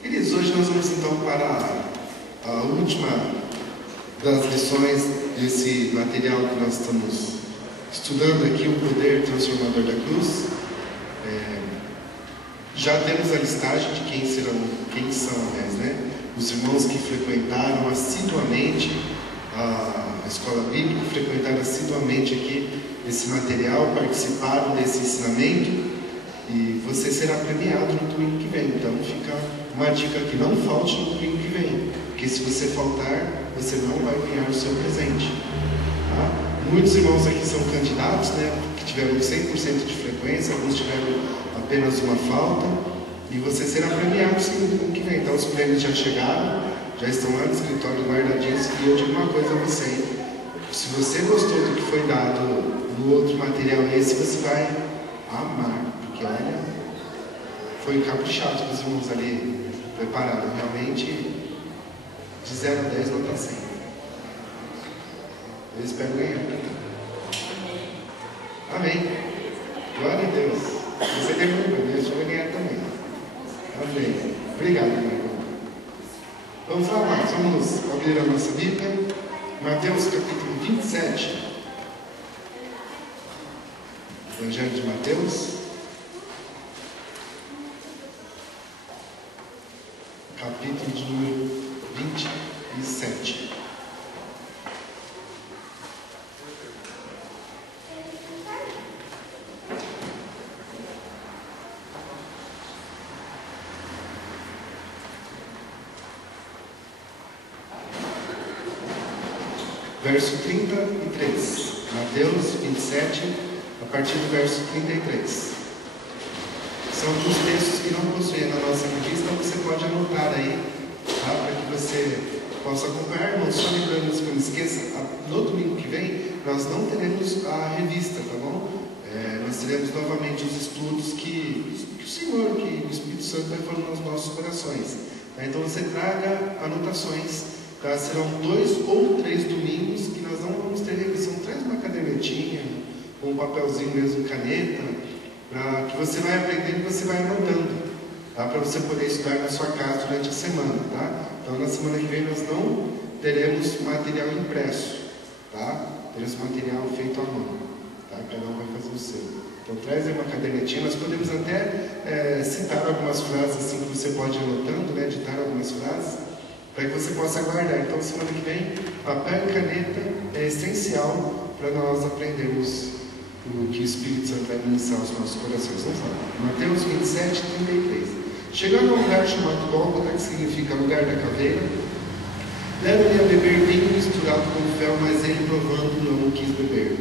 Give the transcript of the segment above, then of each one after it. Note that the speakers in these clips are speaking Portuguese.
Queridos, hoje nós vamos então para a última das lições desse material que nós estamos estudando aqui, o poder transformador da cruz. Já temos a listagem de quem são, né? Os irmãos que frequentaram assiduamente a escola bíblica, frequentaram assiduamente aqui esse material, participaram desse ensinamento, e você será premiado no domingo que vem. Então fica uma dica aqui: não falte no domingo que vem, porque se você faltar, você não vai ganhar o seu presente, tá? Muitos irmãos aqui são candidatos, né, que tiveram 100% de frequência, alguns tiveram apenas uma falta, e você será premiado sim no domingo que vem. Então os prêmios já chegaram, já estão lá no escritório guardadinhos, e eu digo uma coisa a você, hein? Se você gostou do que foi dado no outro material, esse você vai amar, porque olha, foi caprichado com os irmãos ali preparados, realmente de 0 a 10 nota 100. Eu espero ganhar. Amém. Glória a Deus. Você tem muito, Deus vai ganhar também. Amém. Obrigado, meu irmão. Vamos lá, mais. Vamos abrir a nossa Bíblia. Mateus capítulo 27. Evangelho de Mateus. Capítulo de número 27. Verso 33. Mateus 27, a partir do verso 33. São alguns textos que não possuem na nossa revista, você pode anotar aí, tá? Para que você possa acompanhar. Irmãos, só lembrando, que não esqueça, no domingo que vem nós não teremos a revista, tá bom? Nós teremos novamente os estudos que o Senhor, que o Espírito Santo vai falando nos nossos corações, tá? Então você traga anotações. Tá? Serão 2 ou 3 domingos que nós não vamos ter revisão. Traz uma cadernetinha, um papelzinho mesmo, caneta, para que você vai aprendendo e você vai anotando, tá? Para você poder estudar na sua casa durante a semana, tá? Então na semana que vem nós não teremos material impresso, tá? Teremos material feito à mão, tá? Cada um vai fazer o seu. Então traz aí uma cadernetinha. Nós podemos até citar algumas frases assim que você pode ir anotando, né? Ditar algumas frases, para que você possa guardar. Então, semana que vem, papel e caneta é essencial para nós aprendermos o que o Espírito Santo vai ministrar aos nossos corações. Vamos lá. Mateus 27, 33. Chegando a um lugar chamado Gólgota, que significa lugar da caveira, deram-lhe a beber vinho misturado com fel, mas ele, provando, não quis beber.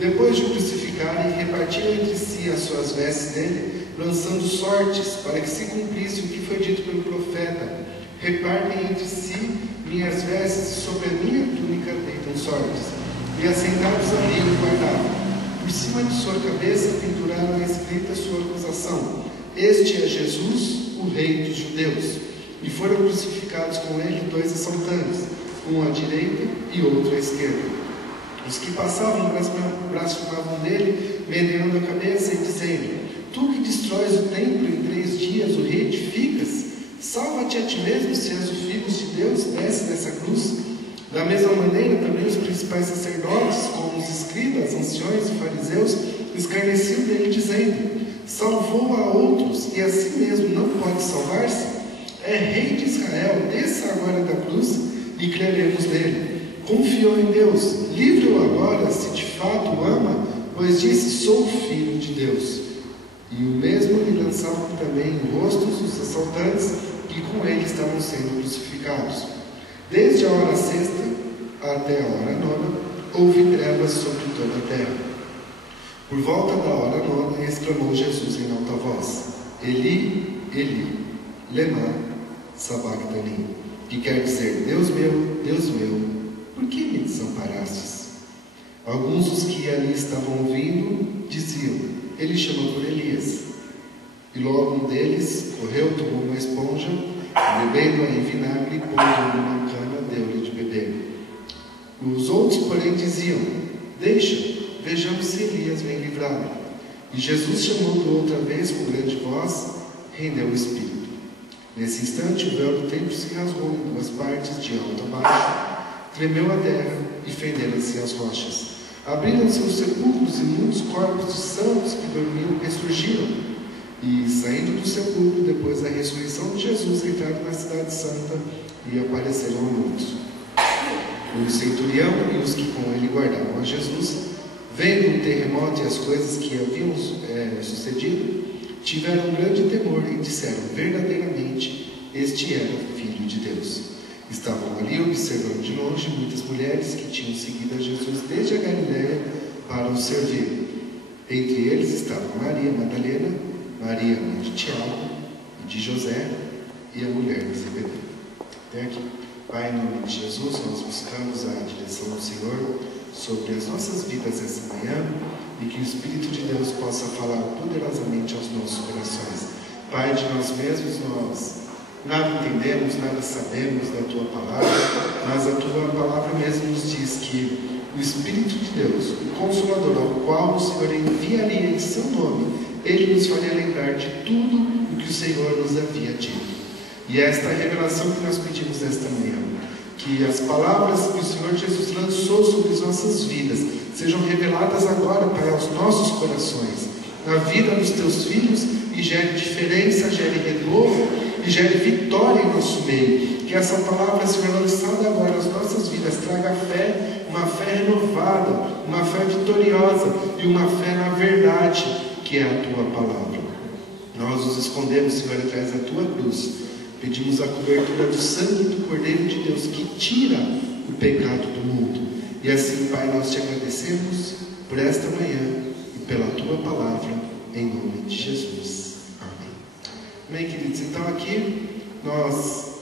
Depois de o crucificarem, repartiram entre si as suas vestes dele, lançando sortes, para que se cumprisse o que foi dito pelo profeta: repartem entre si minhas vestes, sobre a minha túnica deitam sortes. E assentados ali o guardavam. Por cima de sua cabeça penduraram a escrita sua acusação: este é Jesus, o Rei dos Judeus. E foram crucificados com ele 2 assaltantes, um à direita e outro à esquerda. Os que passavam blasfemavam dele, meneando a cabeça e dizendo: tu que destróis o templo em 3 dias, o reedificas, salva-te a ti mesmo, se és o Filho de Deus, desce dessa cruz. Da mesma maneira, também os principais sacerdotes, como os escribas, anciões e fariseus, escarneciam dele, dizendo: salvou a outros, e a si mesmo não pode salvar-se? É Rei de Israel, desça agora da cruz, e creremos nele. Confiou em Deus, livre-o agora, se de fato o ama, pois disse: sou filho de Deus. E o mesmo lhe lançavam também em rostos os assaltantes que com ele estavam sendo crucificados. Desde a hora sexta até a hora nona, houve trevas sobre toda a terra. Por volta da hora nona, exclamou Jesus em alta voz: Eli, Eli, lema sabachthani, que quer dizer: Deus meu, por que me desamparastes? Alguns dos que ali estavam ouvindo diziam: ele chama por Elias. E logo um deles correu, tomou uma esponja, bebendo-a em vinagre e pondo-a numa cana, deu-lhe de beber. Os outros, porém, diziam: deixa, vejamos se Elias vem livrá-lo. E Jesus, chamando outra vez com grande voz, rendeu o espírito. Nesse instante, o véu do templo se rasgou em duas partes, de alto a baixo, tremeu a terra e fenderam-se as rochas. Abriram-se os sepulcros e muitos corpos de santos que dormiam ressurgiram. E, saindo do sepulcro, depois da ressurreição de Jesus, entraram na cidade santa e apareceram a muitos. O centurião e os que com ele guardavam a Jesus, vendo o terremoto e as coisas que haviam sucedido, tiveram grande temor e disseram: verdadeiramente, este era o Filho de Deus. Estavam ali observando de longe muitas mulheres que tinham seguido a Jesus desde a Galiléia para o servir. Entre eles estavam Maria Madalena, Maria, mãe de Tiago e de José, e a mulher de Zebedeu. Até aqui. Pai, em nome de Jesus, nós buscamos a direção do Senhor sobre as nossas vidas essa manhã, e que o Espírito de Deus possa falar poderosamente aos nossos corações. Pai, de nós mesmos nós nada entendemos, nada sabemos da Tua Palavra, mas a Tua Palavra mesmo nos diz que o Espírito de Deus, o Consolador, ao qual o Senhor enviaria em Seu nome, Ele nos faria lembrar de tudo o que o Senhor nos havia dito. E esta é a revelação que nós pedimos esta manhã. Que as palavras que o Senhor Jesus lançou sobre as nossas vidas sejam reveladas agora, Pai, aos nossos corações, na vida dos Teus filhos, e gere diferença, gere renovo e gere vitória em nosso meio. Que essa palavra, Senhor, lançada agora às nossas vidas, traga fé, uma fé renovada, uma fé vitoriosa e uma fé na verdade, que é a Tua palavra. Nós nos escondemos, Senhor, atrás da Tua cruz. Pedimos a cobertura do sangue do Cordeiro de Deus, que tira o pecado do mundo. E assim, Pai, nós Te agradecemos por esta manhã e pela Tua palavra, em nome de Jesus. Amém. Amém, queridos? Então aqui nós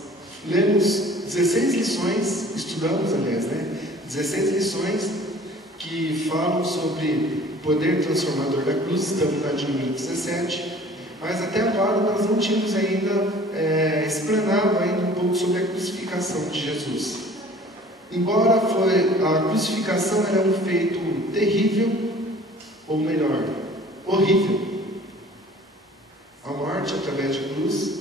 lemos 16 lições, estudamos, aliás, 16 lições que falam sobre o poder transformador da cruz. Estamos na de número 17. Mas até agora nós não tínhamos ainda explanado ainda um pouco sobre a crucificação de Jesus. Embora a crucificação era um feito terrível, ou melhor, horrível. A morte através de cruz,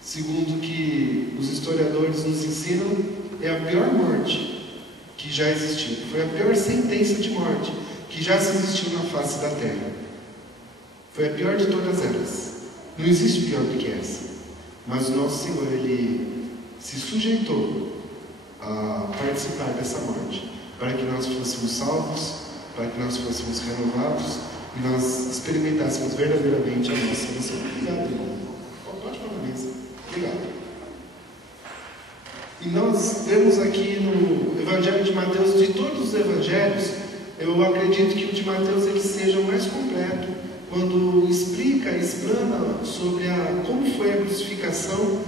segundo que os historiadores nos ensinam, é a pior morte que já existiu. Foi a pior sentença de morte que já se existiu na face da terra. Foi a pior de todas elas. Não existe pior do que essa. Mas o nosso Senhor, Ele se sujeitou a participar dessa morte, para que nós fôssemos salvos, para que nós fôssemos renovados, e nós experimentássemos verdadeiramente a nossa missão. Obrigado, irmão. Pode falar na mesa. Obrigado. E nós vemos aqui no Evangelho de Mateus, de todos os Evangelhos, eu acredito que o de Mateus ele seja o mais completo, quando explana sobre como foi a crucificação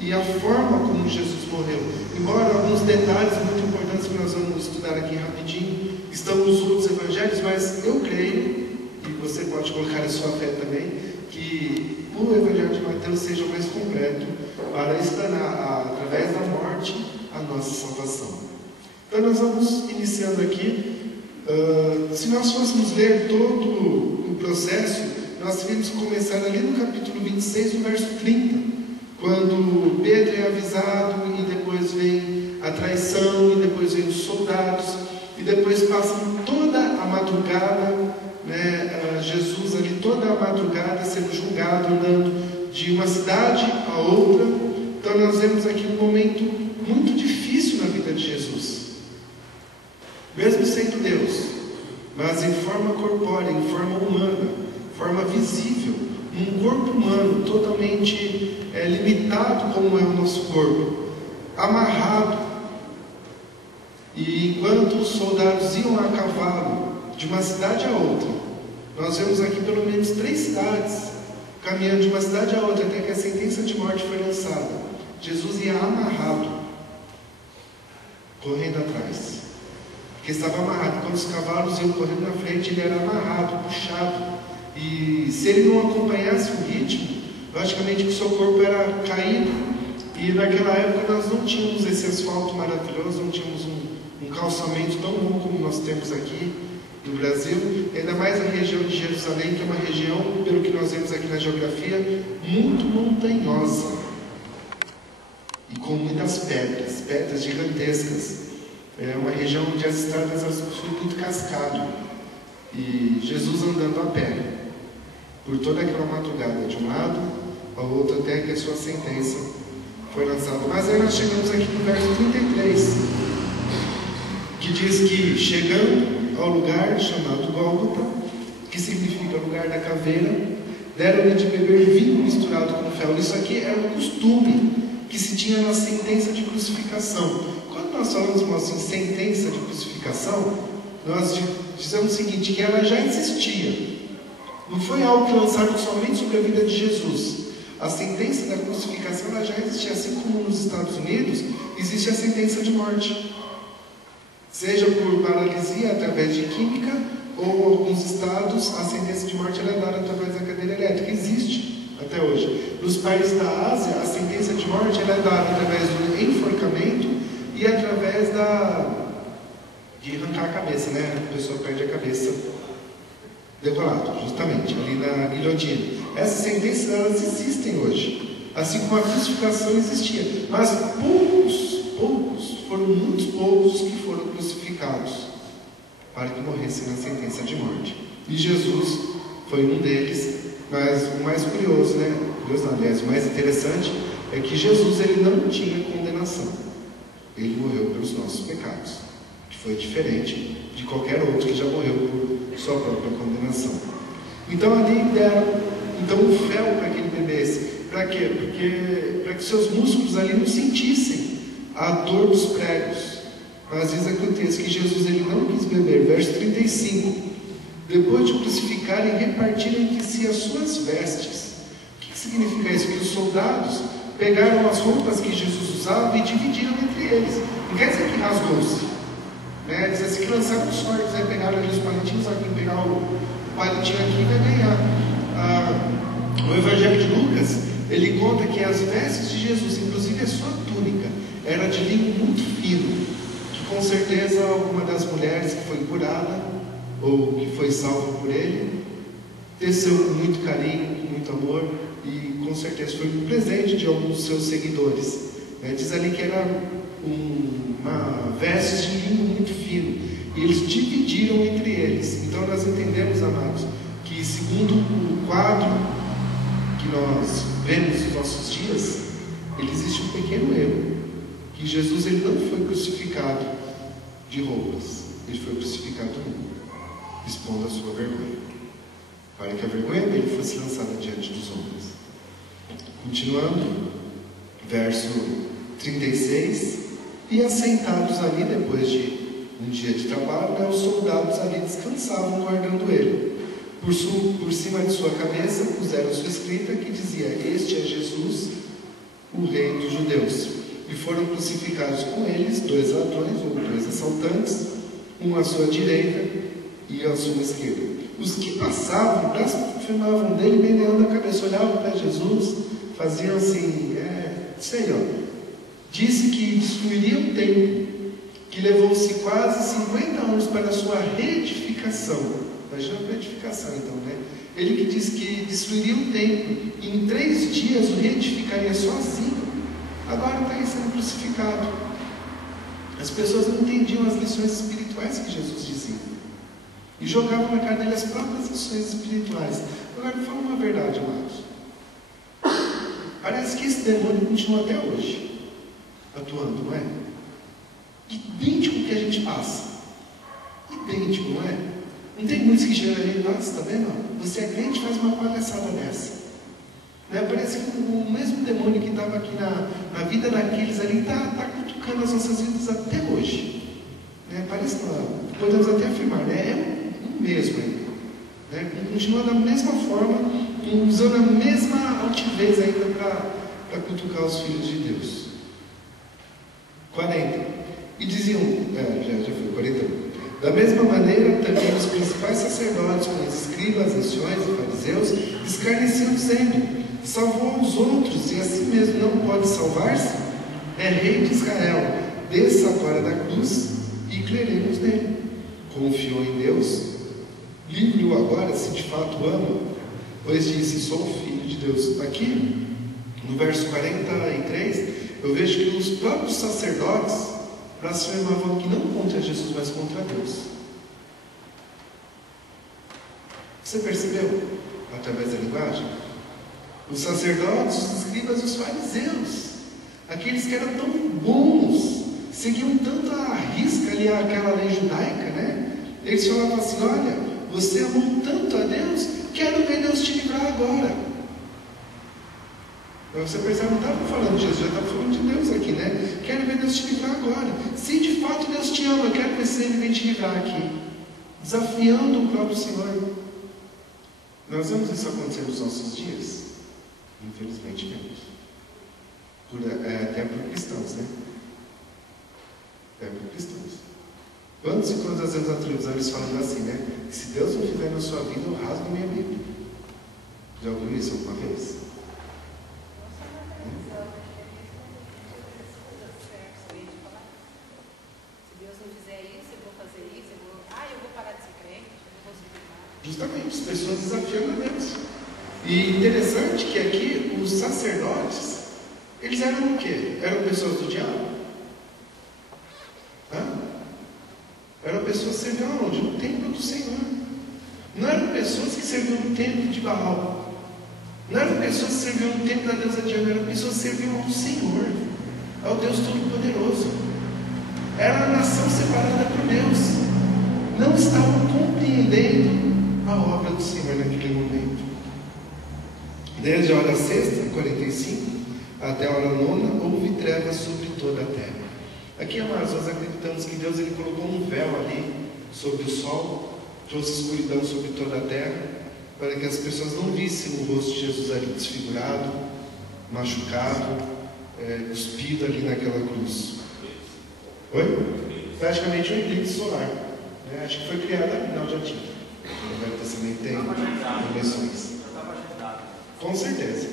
e a forma como Jesus morreu. Embora alguns detalhes muito importantes que nós vamos estudar aqui rapidinho estão nos outros evangelhos, mas eu creio, e você pode colocar a sua fé também, que o Evangelho de Mateus seja o mais completo para explanar, através da morte, a nossa salvação. Então nós vamos iniciando aqui. Se nós fôssemos ler todo o processo, nós teríamos que começar ali no capítulo 26, no verso 30, quando Pedro é avisado, e depois vem a traição, e depois vem os soldados, e depois passam toda a madrugada, Jesus ali toda a madrugada sendo julgado, andando de uma cidade a outra. Então nós vemos aqui um momento muito difícil na vida de Jesus. Mesmo sendo Deus, mas em forma corpórea, em forma humana, forma visível, um corpo humano totalmente limitado como é o nosso corpo, amarrado. E enquanto os soldados iam a cavalo de uma cidade a outra, nós vemos aqui pelo menos 3 cidades, caminhando de uma cidade a outra até que a sentença de morte foi lançada. Jesus ia amarrado, correndo atrás. Porque estava amarrado. Quando os cavalos iam correndo na frente, ele era amarrado, puxado. E se ele não acompanhasse o ritmo, logicamente o seu corpo era caído. E naquela época nós não tínhamos esse asfalto maravilhoso, não tínhamos um calçamento tão bom como nós temos aqui. no Brasil, ainda mais a região de Jerusalém, que é uma região, pelo que nós vemos aqui na geografia, muito montanhosa e com muitas pedras gigantescas. É uma região onde as estradas são muito cascado, e Jesus andando a pé por toda aquela madrugada, de um lado ao outro, até que a sua sentença foi lançada. Mas aí nós chegamos aqui no verso 33, que diz que, chegando ao lugar chamado Gólgota, que significa lugar da caveira, deram-lhe de beber vinho misturado com fel. Isso aqui era um costume que se tinha na sentença de crucificação. Quando nós falamos assim, sentença de crucificação, nós dizemos o seguinte, que ela já existia. Não foi algo que lançaram somente sobre a vida de Jesus. A sentença da crucificação ela já existia, assim como nos Estados Unidos existe a sentença de morte, seja por paralisia através de química, ou em alguns estados a sentença de morte ela é dada através da cadeira elétrica. Existe até hoje. Nos países da Ásia, a sentença de morte ela é dada através do enforcamento e através de arrancar a cabeça, né? A pessoa perde a cabeça degolado, justamente, ali na guilhotina. Essas sentenças, elas existem hoje, assim como a crucificação existia. Mas foram muitos poucos que foram crucificados para que morressem na sentença de morte. E Jesus foi um deles. Mas o mais curioso, né? Curioso, não, aliás, o mais interessante é que Jesus ele não tinha condenação. Ele morreu pelos nossos pecados, que foi diferente de qualquer outro que já morreu por sua própria condenação. Então ali deram o fel para que ele bebesse. Para quê? Para que seus músculos ali não sentissem a dor dos pregos. Mas diz aqui o texto que Jesus ele não quis beber. Verso 35. Depois de crucificarem, repartiram entre si as suas vestes. O que significa isso? Que os soldados pegaram as roupas que Jesus usava e dividiram entre eles. Não quer dizer que rasgou-se, né? Diz assim que lançaram os sortes, né? Pegaram ali os palitinhos, quem pegar o palitinho aqui vai ganhar. O Evangelho de Lucas, ele conta que as vestes de Jesus, inclusive a sua túnica, era de linho muito fino, que com certeza alguma das mulheres que foi curada ou que foi salvo por ele, teceu com muito carinho, com muito amor, e com certeza foi um presente de alguns dos seus seguidores. Diz ali que era uma veste de linho muito fino, e eles dividiram entre eles. Então nós entendemos, amados, que segundo o quadro que nós vemos nos nossos dias, ele existe um pequeno erro, que Jesus ele não foi crucificado de roupas, ele foi crucificado nu, expondo a sua vergonha, para que a vergonha dele fosse lançada diante dos homens. Continuando, verso 36, e assentados ali, depois de um dia de trabalho, os soldados ali descansavam, guardando ele. Por cima de sua cabeça puseram sua escrita, que dizia, este é Jesus, o rei dos judeus. E foram crucificados com eles 2 ladrões, ou 2 assaltantes, um à sua direita e à sua esquerda. Os que passavam, blasfemavam dele, meneando a cabeça, olhavam para Jesus, faziam assim, isso aí, ó. Disse que destruiria o templo, que levou-se quase 50 anos para a sua reedificação. Imagina a reedificação, então, né? Ele que disse que destruiria o templo, e em 3 dias o reedificaria sozinho, agora está aí sendo crucificado. As pessoas não entendiam as lições espirituais que Jesus dizia, e jogavam na cara dele as próprias lições espirituais. Agora, fala uma verdade, amados. Parece que esse demônio continua até hoje atuando, não é? Idêntico que a gente passa. Idêntico, não é? Não tem muitos que chegam ali, nossa, está vendo? Você é crente, faz uma palhaçada dessa. Né? Parece que o mesmo demônio que estava aqui na vida daqueles ali está cutucando as nossas vidas até hoje. Né? Parece que podemos até afirmar, né? É o mesmo ainda. Né? Continua da mesma forma, usando a mesma altivez ainda para cutucar os filhos de Deus. 40. E diziam, já foi 41. Da mesma maneira, também os principais sacerdotes, com os escribas, anciões e fariseus, escarneciam dizendo, salvou os outros e assim mesmo não pode salvar-se? É rei de Israel, desça agora da cruz e creremos nele. Confiou em Deus livre-o agora, se de fato ama, pois disse, sou filho de Deus. Aqui, no verso 43, eu vejo que os próprios sacerdotes blasfemavam que não contra Jesus, mas contra Deus. Você percebeu? Através da linguagem? Os sacerdotes, os escribas e os fariseus, aqueles que eram tão bons, seguiam tanto à risca ali aquela lei judaica, né? Eles falavam assim, olha, você amou tanto a Deus, quero ver Deus te livrar agora. Então você percebe, não estava falando de Jesus, já estava falando de Deus aqui, né? Quero ver Deus te livrar agora. Se de fato Deus te ama, eu quero ver se Ele vem te livrar aqui. Desafiando o próprio Senhor. Nós vemos isso acontecer nos nossos dias? Infelizmente vemos. Até por cristãos, né? Até por cristãos. Quantas e quantas vezes na televisão eles falando assim, né? Que se Deus não fizer na sua vida, eu rasgo minha Bíblia. Já ouviu isso alguma vez? Justamente, as pessoas desafiando a Deus. E interessante que aqui os sacerdotes, eles eram o quê? Eram pessoas do diabo? Eram pessoas que serviam aonde? No templo do Senhor. Não eram pessoas que serviam no templo de Baal. Não eram pessoas que serviam no templo da deusa Diana. Eram pessoas que serviam ao Senhor, ao Deus Todo-Poderoso. Era a nação separada por Deus. Não estavam compreendendo a obra do Senhor naquele momento. Desde a hora sexta, 45, até a hora nona, houve trevas sobre toda a terra. Aqui, amados, nós acreditamos que Deus ele colocou um véu ali sobre o sol, trouxe escuridão sobre toda a terra, para que as pessoas não vissem o rosto de Jesus ali desfigurado, machucado, cuspido ali naquela cruz. Oi? Praticamente um eclipse solar. Acho que foi criado ali, não, já tinha. No Velho Testamento tem menções. Com certeza.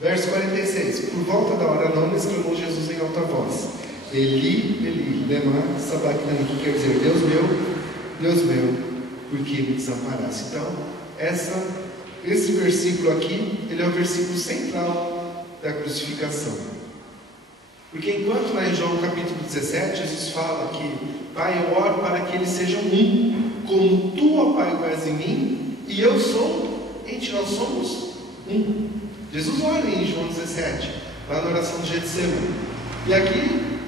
Verso 46. Por volta da hora nona, exclamou Jesus em alta voz: Eli, Eli, lema sabachthani, que quer dizer, Deus meu, por que me desamparaste? Então, esse versículo aqui, ele é o versículo central da crucificação. Porque enquanto lá em João capítulo 17, Jesus fala que, Pai, eu oro para que eles sejam um, como tu, ó Pai, és em mim, e eu sou em ti, nós somos um. Jesus ora em João 17, lá na oração de Getsemane. E aqui,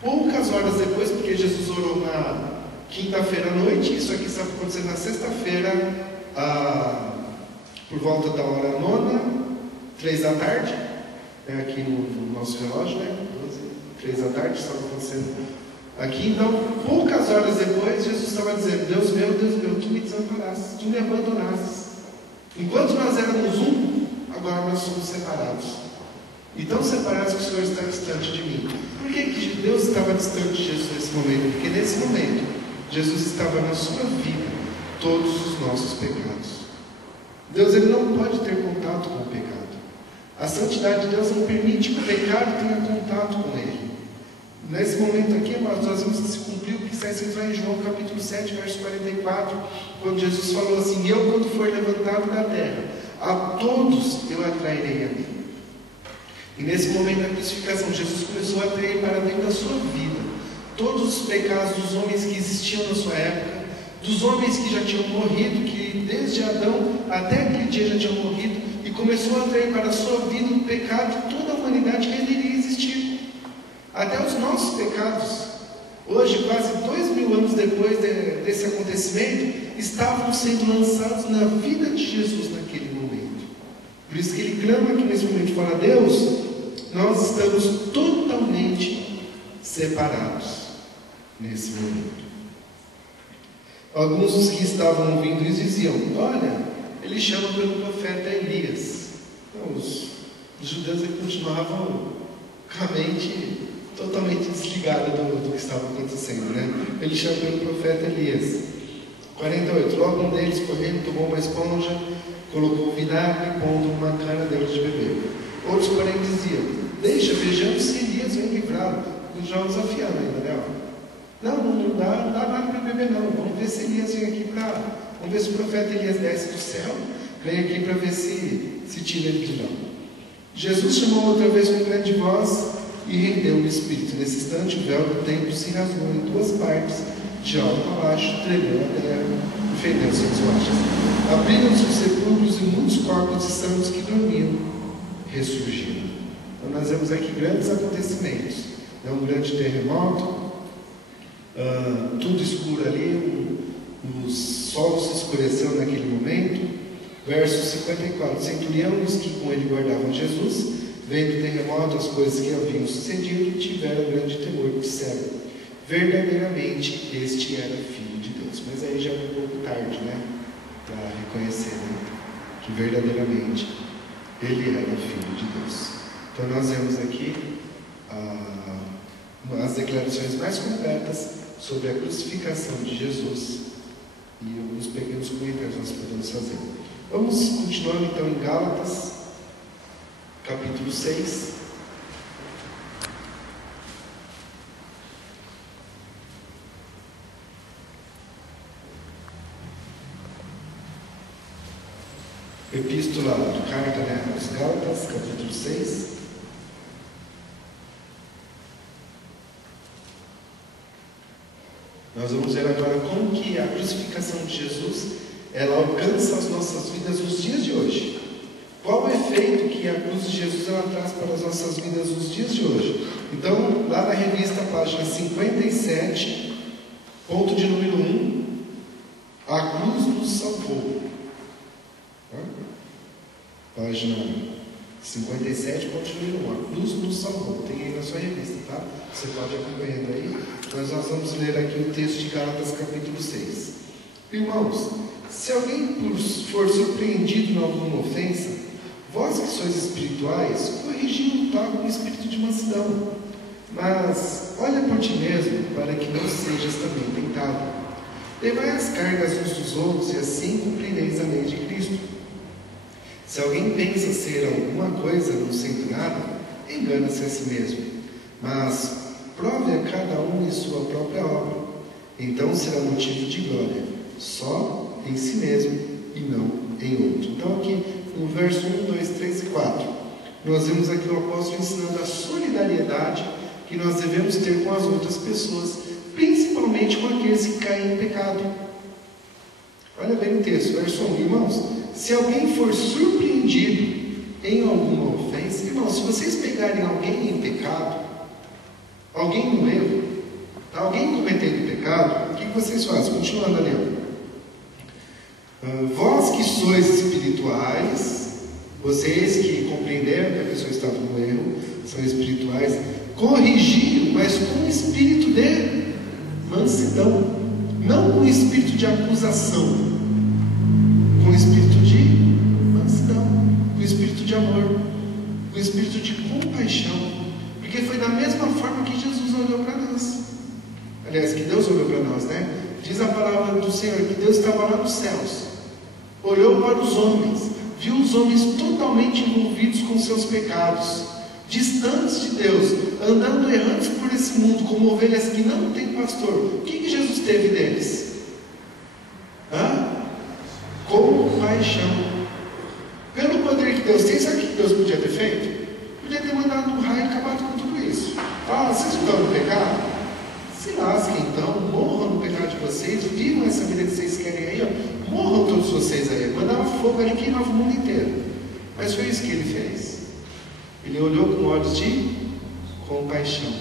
poucas horas depois, porque Jesus orou na quinta-feira à noite, isso aqui está acontecendo na sexta-feira, por volta da hora nona, 3 da tarde, aqui no nosso relógio, 3 da tarde, estava acontecendo aqui. Então, poucas horas depois, Jesus estava dizendo: Deus meu, tu me desamparaste, tu me abandonaste. Enquanto nós éramos um, agora nós somos separados. E tão separados que o Senhor está distante de mim. Por que Deus estava distante de Jesus nesse momento? Porque nesse momento, Jesus estava na sua vida todos os nossos pecados. Deus ele não pode ter contato com o pecado. A santidade de Deus não permite que o pecado tenha contato com ele. Nesse momento aqui, nós vemos que se cumpriu o que está escrito em João capítulo 7, verso 44, quando Jesus falou assim: eu, quando for levantado da terra, a todos eu atrairei a mim. E nesse momento da crucificação, Jesus começou a atrair para dentro da sua vida todos os pecados dos homens que existiam na sua época, dos homens que já tinham morrido, que desde Adão até aquele dia já tinham morrido, e começou a atrair para a sua vida o pecado de toda a humanidade que ainda iria existir. Até os nossos pecados, hoje, quase 2000 anos depois desse acontecimento, estavam sendo lançados na vida de Jesus naquele momento. Por isso que ele clama aqui nesse momento, fala: Deus, nós estamos totalmente separados nesse momento. Alguns dos que estavam ouvindo isso diziam: olha, ele chama pelo profeta Elias. Então, os judeus continuavam com a mente totalmente desligada do que estava acontecendo, né? Ele chama pelo profeta Elias. 48. Logo um deles, correndo, tomou uma esponja, colocou vinagre e pondo uma cana dentro de beber. Outros, porém, diziam: deixa, vejamos se Elias vem livrá-lo. Os jovens desafiando ainda, né? Não dá nada para beber não. Vamos ver se Elias vem aqui vamos ver se o profeta Elias desce do céu, vem aqui para ver se tira ele de lá. Jesus chamou outra vez com grande voz e rendeu o Espírito. Nesse instante o véu do templo se rasgou em duas partes, de alto a baixo, tremeu a terra e fendeu-se as rochas. Abriram-se os sepulcros e muitos corpos de santos que dormiam ressurgiram. Então nós vemos aqui grandes acontecimentos. Um grande terremoto, tudo escuro ali, o sol se escureceu naquele momento. Verso 54: Centurião e os que com ele guardavam Jesus, vendo o terremoto, as coisas que haviam sucedido, tiveram grande temor e disseram: verdadeiramente este era filho de Deus. Mas aí já é um pouco tarde, né? Para reconhecer, né? Que verdadeiramente ele era filho de Deus. Então nós vemos aqui as declarações mais completas sobre a crucificação de Jesus e alguns pequenos comentários nós podemos fazer. Vamos continuando então em Gálatas, capítulo 6. Epístola, carta, né, aos Gálatas, capítulo 6. Nós vamos ver agora como que a crucificação de Jesus, ela alcança as nossas vidas nos dias de hoje. Qual o efeito que a cruz de Jesus ela traz para as nossas vidas nos dias de hoje? Então, lá na revista, página 57, ponto de número 1, a cruz nos salvou. Página 57, ponto de número 1, a cruz nos salvou. Tem aí na sua revista, tá? Você pode acompanhando aí. Mas nós vamos ler aqui o texto de Gálatas, capítulo 6. Irmãos, se alguém for surpreendido em alguma ofensa, vós que sois espirituais, corrigi o tal com espírito de mansidão. Mas olha por ti mesmo, para que não sejas também tentado. Levai as cargas uns dos outros, e assim cumprireis a lei de Cristo. Se alguém pensa ser alguma coisa não sendo nada, engana-se a si mesmo. Mas prove a cada um em sua própria obra. Então será motivo de glória, só em si mesmo e não em outro. Então aqui no verso 1, 2, 3 e 4, nós vemos aqui o apóstolo ensinando a solidariedade que nós devemos ter com as outras pessoas, principalmente com aqueles que caem em pecado. Olha bem o texto, verso 1, irmãos, se alguém for surpreendido em alguma ofensa, irmãos, se vocês pegarem alguém em pecado, alguém no erro, alguém cometendo pecado, o que vocês fazem? Continuando ali. Vós que sois espirituais, vocês que compreenderam que a pessoa estava no erro, são espirituais, corrigiam, mas com espírito de mansidão, não com espírito de acusação, com espírito de mansidão, com espírito de amor, com espírito de compaixão. Porque foi da mesma forma que Jesus olhou para nós. Aliás, que Deus olhou para nós, né? Diz a palavra do Senhor que Deus estava lá nos céus, olhou para os homens, viu os homens totalmente envolvidos com seus pecados, distantes de Deus, andando errantes por esse mundo, como ovelhas que não têm pastor. O que Jesus teve deles? Compaixão. Pelo poder que Deus tem, sabe o que Deus podia ter feito? Podia ter mandado um raio e acabado com tudo isso. Vocês não estão no pecado? Se lasquem então, morram no pecado de vocês, vivam essa vida que vocês querem aí, ó. Morram todos vocês aí. Mandava fogo ali, queimava o mundo inteiro. Mas foi isso que ele fez. Ele olhou com olhos de compaixão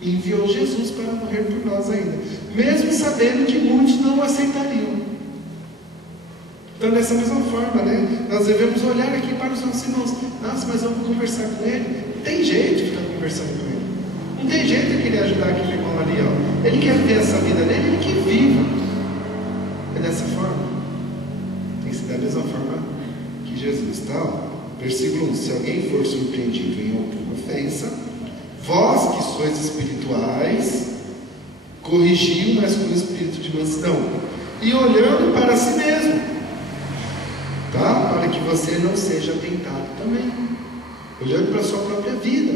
e enviou Jesus para morrer por nós ainda, mesmo sabendo que muitos não aceitariam. Então, dessa mesma forma, né, nós devemos olhar aqui para os nossos irmãos. Nossa, mas eu vou conversar com ele. Não tem jeito de ficar conversando com ele. Não tem jeito de querer ajudar aquele irmão ali, ó. Ele quer ver essa vida dele, ele que viva. É dessa forma. Tem que ser da mesma forma que Jesus está. Versículo 1: se alguém for surpreendido em alguma ofensa, vós que sois espirituais, corrigiu, mas com espírito de mansidão, e olhando para si mesmo, tá? Para que você não seja tentado também, olhando para a sua própria vida,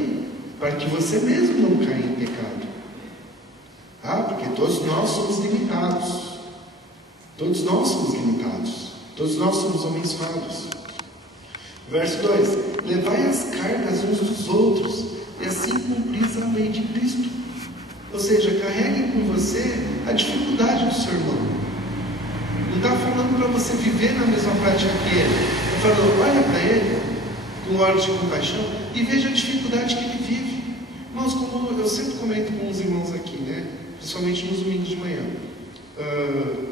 para que você mesmo não caia em pecado. Porque Todos nós somos limitados. Todos nós somos limitados. Todos nós somos homens falhos. Verso 2: levai as cargas uns dos outros, e assim cumpris a lei de Cristo. Ou seja, carregue com você a dificuldade do seu irmão. Não está falando para você viver na mesma prática que ele. Está falando, olha para ele, com olhos de compaixão, e veja a dificuldade que ele vive. Irmãos, como eu sempre comento com os irmãos aqui, né? Principalmente nos domingos de manhã.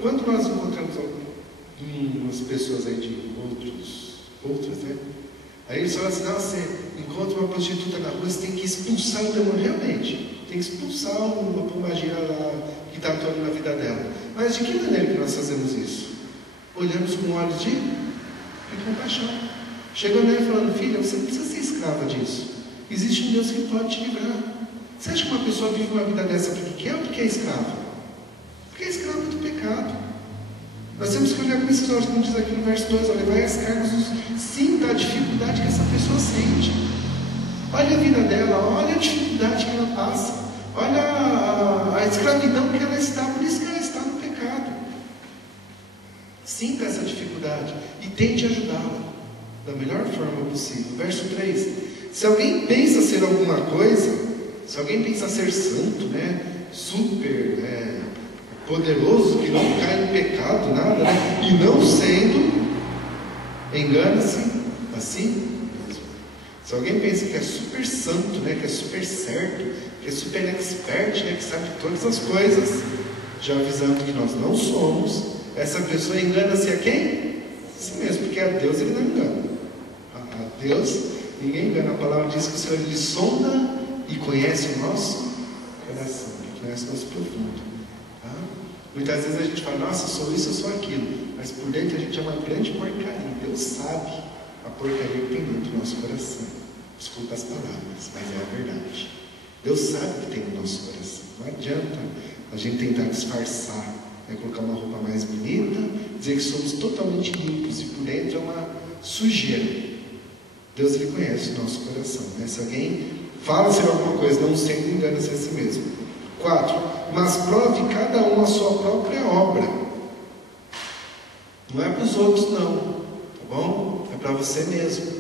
Quando nós encontramos algumas pessoas aí de outras, né? Aí eles falam assim, não, você encontra uma prostituta na rua, você tem que expulsar o demônio. Realmente, tem que expulsar uma pombagira lá que está atuando na vida dela. Mas de que maneira que nós fazemos isso? Olhamos com olhos de compaixão. Chegando nela falando, filha, você não precisa ser escrava disso. Existe um Deus que pode te livrar. Você acha que uma pessoa vive uma vida dessa porque quer ou porque é escrava? Porque é escrava do pecado. Nós temos que olhar com esses olhos, como diz aqui no verso 2, levar as cargas, sinta a dificuldade que essa pessoa sente. Olha a vida dela, olha a dificuldade que ela passa, olha a escravidão que ela está, por isso que ela está no pecado. Sinta essa dificuldade e tente ajudá-la da melhor forma possível. Verso 3: se alguém pensa ser alguma coisa, se alguém pensa ser santo, né, super poderoso, que não cai no pecado, nada, né, e não sendo, engana-se a si mesmo. Se alguém pensa que é super santo, né, que é super certo, que é super expert, né, que sabe todas as coisas, já avisando que nós não somos, essa pessoa engana-se a quem? A si mesmo, porque a Deus ele não engana. A Deus ninguém engana. A palavra diz que o Senhor ele sonda e conhece o nosso coração, ele conhece o nosso profundo. Tá? Muitas vezes a gente fala, nossa, sou isso, eu sou aquilo, mas por dentro a gente é uma grande porcaria. Deus sabe a porcaria que tem dentro do nosso coração. Desculpa as palavras, mas é a verdade. Deus sabe o que tem no nosso coração. Não adianta a gente tentar disfarçar, né, colocar uma roupa mais bonita, dizer que somos totalmente limpos e por dentro é uma sujeira. Deus ele conhece o nosso coração, né? Se alguém fala ser alguma coisa, não sendo, engana-se a si mesmo. 4. Mas prove cada um a sua própria obra. Não é para os outros não, tá bom? É para você mesmo,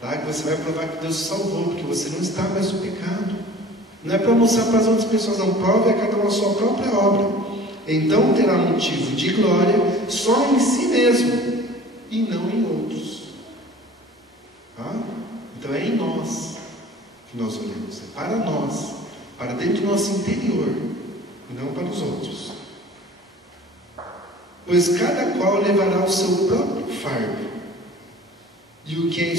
tá? Que você vai provar que Deus te salvou, porque você não está mais no pecado. Não é para mostrar para as outras pessoas, não. Prove a cada um a sua própria obra. Então terá motivo de glória só em si mesmo e não em outros. Tá? Então é em nós que nós olhamos, é para nós, para dentro do nosso interior e não para os outros. Pois cada qual levará o seu próprio fardo. E o que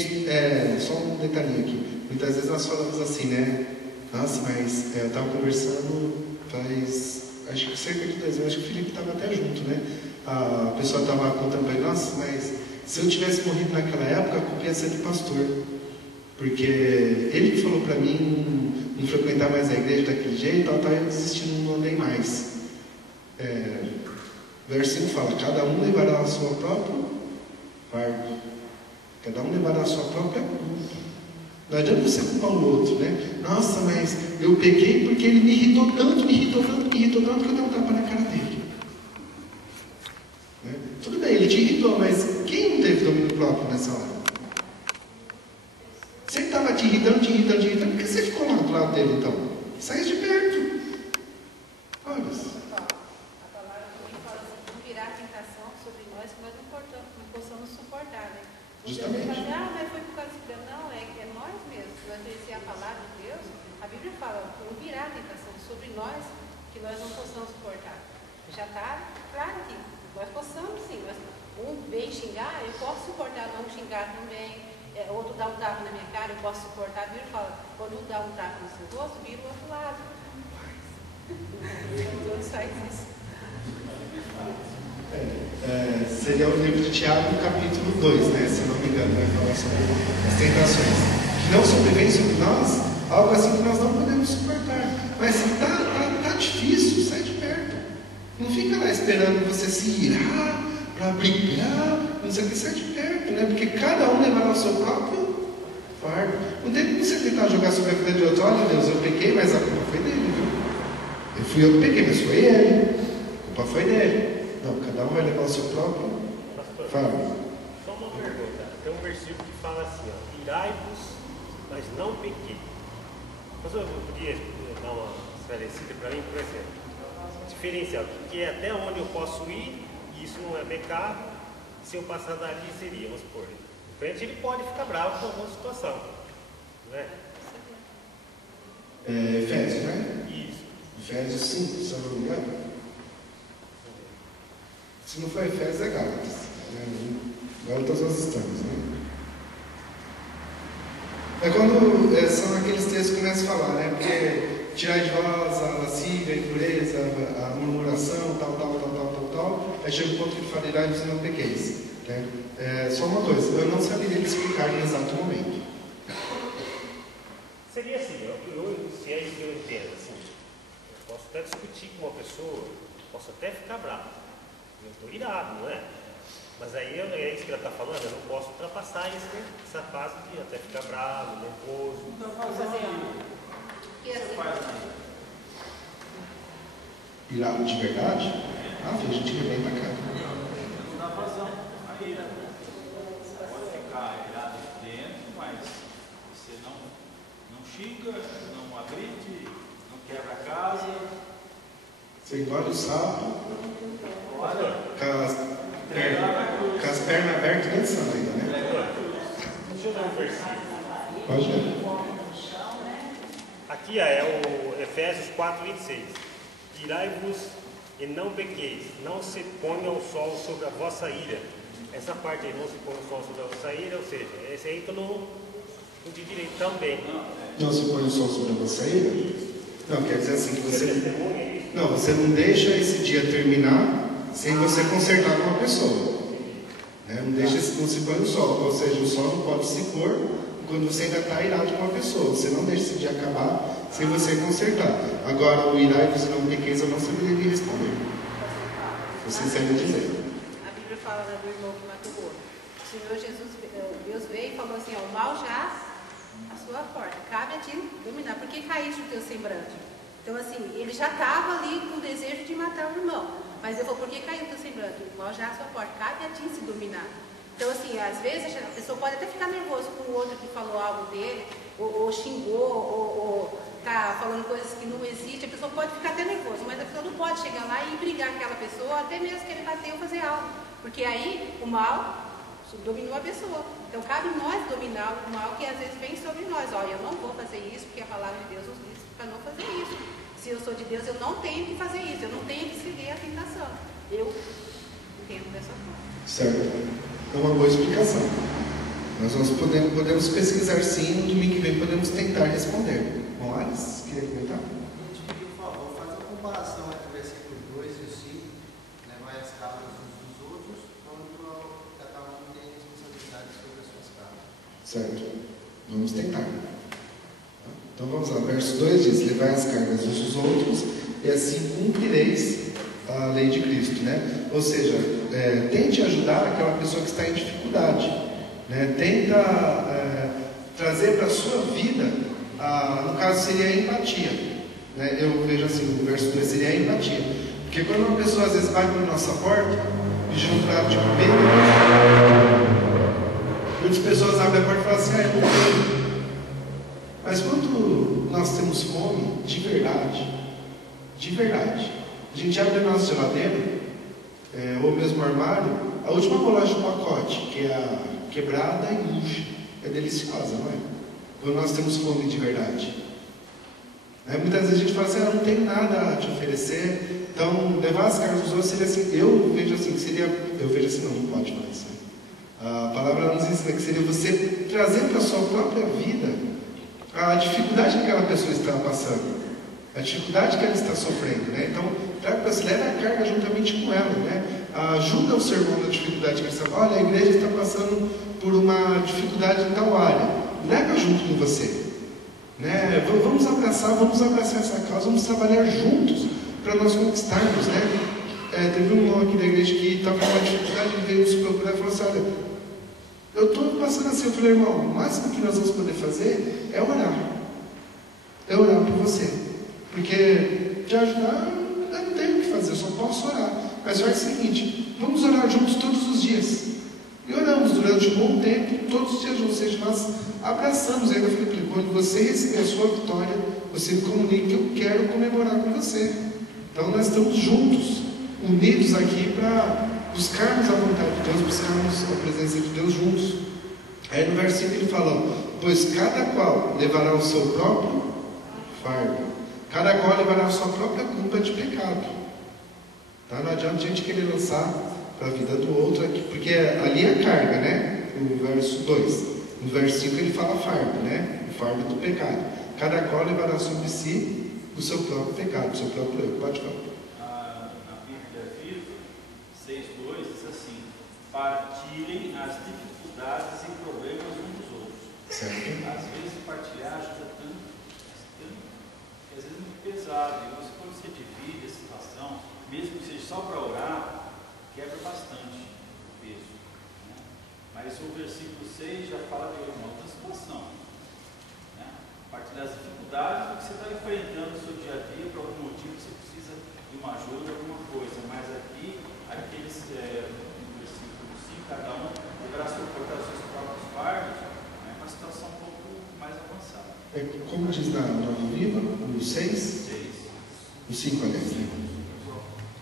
só um detalhinho aqui, muitas vezes nós falamos assim, né? Nossa, mas eu estava conversando faz, acho que cerca de 2 anos, acho que o Felipe estava até junto, né? A pessoa estava contando para ele, nossa, mas se eu tivesse morrido naquela época, a culpa ia ser do pastor. Porque ele que falou para mim não frequentar mais a igreja daquele jeito, eu desistindo, não andei mais. Verso 5 fala, cada um levará a sua própria fardo. Cada um levará a sua própria culpa. Não adianta você culpar o outro, né? Nossa, mas eu pequei porque ele me irritou tanto, que eu dei um tapa na cara dele. Né? Tudo bem, ele te irritou, mas quem não teve domínio próprio nessa hora? Se ele estava te irritando, por que você ficou lá do lado dele então? Sai de perto. Olha. A palavra também fala assim, não virá tentação sobre nós que nós não possamos suportar, né? Justamente. Você fala, mas foi por causa disso. Não, é nós mesmos. Se nós conhecer a palavra de Deus, a Bíblia fala, não virá tentação sobre nós que nós não possamos suportar. Já está claro que nós possamos sim. Um vem xingar, eu posso suportar não xingar também. Outro dá um tapa na minha cara, eu posso suportar. A Bíblia fala, quando um dá um tapa no seu rosto, vira o outro lado. Então faz isso. Seria o livro de Tiago, capítulo 2, né? Se não me engano, vai falar sobre as tentações. Que não sobrevêm sobre nós, algo assim que nós não podemos suportar. Mas se tá difícil, sai de perto. Não fica lá esperando você se irar para brigar, não sei o que, sai de perto, né? Porque cada um levará o seu próprio fardo. Não tem como você tentar jogar sobre a vida de outro. Olha, Deus, eu pequei, mas a culpa foi dele, viu? Ele fui eu que peguei, mas foi ele. A culpa foi dele. Não, cada um vai levar o seu próprio. Pastor, Fala. só uma pergunta. Tem um versículo que fala assim, ó, irai-vos, mas não pequei. Pastor, eu podia dar uma esclarecida para mim, por exemplo, diferenciar o que é até onde eu posso ir, e isso não é pecado, se eu passar dali seria, vamos supor. O crente ele pode ficar bravo com alguma situação, não é? Efésios, né? Isso. Efésios 5, se eu não me engano. Se não for Efésios, é Gálatas. Gálatas nós estamos, né? É quando são aqueles textos que começam a falar, né? Porque tirar de vós a lascívia, a impureza, a murmuração, tal. Aí chega o ponto que ele fala, irai-vos e não pequeis. Né? Só uma coisa, eu não saberia lhe explicar em exato momento. Seria assim, se é isso que eu entendo, assim, eu posso até discutir com uma pessoa, posso até ficar bravo, eu estou irado, não é? Mas aí é isso que ela está falando, eu não posso ultrapassar essa fase de até ficar bravo, nervoso. Então faz assim, E assim, Irado de verdade? A gente vê bem na cara. não dá vazão. Aí pode ficar irado dentro, mas você não xinga, não agride, não quebra a casa. Você engole o sapo, Olha, com as pernas abertas dançando ainda, né? Deixa eu dar um versículo. Pode ver. Aqui é o Efésios 4:26. Irai-vos e não pequeis, não se ponha o sol sobre a vossa ira. Essa parte aí, não se põe o sol sobre a vossa ira, ou seja, esse aí que eu não de direito também. Não se põe o sol sobre você aí? Não, quer dizer assim, que Você você... testemunha isso? Não, você não deixa esse dia terminar sem você consertar com a pessoa. Né? Não deixa, não se põe o sol. Ou seja, o sol não pode se pôr quando você ainda está irado com a pessoa. Você não deixa esse dia acabar sem você consertar. Agora, o irai-vos e não pequeis, eu não saberia lhe responder. Você sabe dizer. a Bíblia fala do irmão que matou o outro. O Senhor Jesus, Deus veio e falou assim, ó, o mal jaz à sua porta. Cabe a ti dominar. Por que caíste o teu semblante? Então, assim, ele já estava ali com o desejo de matar o irmão. Mas eu vou, por que caiu o teu semblante? O mal já à sua porta. Cabe a ti se dominar. Então, assim, às vezes a pessoa pode até ficar nervoso com o outro que falou algo dele, ou xingou, ou tá falando coisas que não existem. A pessoa pode ficar até nervosa, mas a pessoa não pode chegar lá e brigar com aquela pessoa, até mesmo que ele bateu ou fazer algo. Porque aí o mal dominou a pessoa. Então, cabe nós dominar o mal que às vezes vem sobre nós. Olha, eu não vou fazer isso porque a palavra de Deus nos diz para não fazer isso. Se eu sou de Deus, eu não tenho que fazer isso. Eu não tenho que ceder à tentação. Eu entendo dessa forma. Certo. É uma boa explicação. Nós podemos pesquisar sim, no domingo que vem podemos tentar responder. Bom, Alice, queria comentar? Eu te pedi, por favor, faz a comparação entre o versículo 2 e o 5, levar as cabras uns dos outros, quanto cada um tem responsabilidade sobre as suas cabras. Certo. Vamos tentar. Então vamos lá. Verso 2 diz, levai as cargas uns dos outros, e assim cumprireis a lei de Cristo, né? Ou seja, tente ajudar aquela pessoa que está em dificuldade, né? Tenta trazer para a sua vida, no caso seria a empatia, né? Eu vejo assim, o verso 2 seria a empatia, porque quando uma pessoa às vezes bate na nossa porta, pedindo um prato de comida, muitas pessoas abrem a porta e falam assim, eu não tenho. Mas quando nós temos fome, de verdade, a gente abre a nossa geladeira, ou mesmo armário, a última bolacha do pacote, que é a quebrada e murcha, é deliciosa, não é? Quando nós temos fome de verdade. Muitas vezes a gente fala assim, não tem nada a te oferecer, então levar as cargas dos outros seria assim, eu vejo assim, não pode falar isso. A palavra nos ensina que seria você trazer para a sua própria vida a dificuldade que aquela pessoa está passando, a dificuldade que ela está sofrendo, né? Então, leva a carga juntamente com ela, né? Ajuda o sermão na dificuldade que ele está. Olha, a igreja está passando por uma dificuldade em tal área, leva junto com você, né? Vamos abraçar essa causa, vamos trabalhar juntos para nós conquistarmos, né? Teve um irmão aqui da igreja que estava com uma dificuldade, ele veio nos procurar e falou assim, olha, eu estou passando assim. Eu falei, irmão, o máximo que nós vamos poder fazer é orar por você, porque te ajudar, eu não tenho o que fazer, eu só posso orar. Mas faz o seguinte, vamos orar juntos todos os dias. E oramos durante um bom tempo, todos os dias, ou seja, nós abraçamos. Ainda falei, quando você receber a sua vitória, você me comunica que eu quero comemorar com você. Então nós estamos juntos, unidos aqui para buscarmos a vontade de Deus, buscarmos a presença de Deus juntos. Aí no versículo ele fala, pois cada qual levará o seu próprio fardo, cada qual levará a sua própria culpa de pecado. Tá? Não adianta a gente querer lançar para a vida do outro aqui, porque ali é a carga, né? No verso 2. No verso 5 ele fala fardo, né? O fardo do pecado. Cada qual levará sobre si o seu próprio pecado, o seu próprio erro. Pode falar. Na Bíblia Viva 6:2 diz assim: partilhem as dificuldades e problemas uns dos outros. Certo? Às vezes partilhar ajuda tanto, que às vezes é muito pesado. E você, quando você divide a situação, mesmo que seja só para orar, quebra bastante o peso, né? Mas o versículo 6 já fala de uma outra situação, né? Partilhar as dificuldades do que você está enfrentando no seu dia a dia, por algum motivo você precisa de uma ajuda, alguma coisa. Mas aqui, no versículo 5, cada um deverá suportar os seus próprios fardos, é uma situação um pouco mais avançada. Como diz na Nova Viva, o 6? O 5, aliás, né?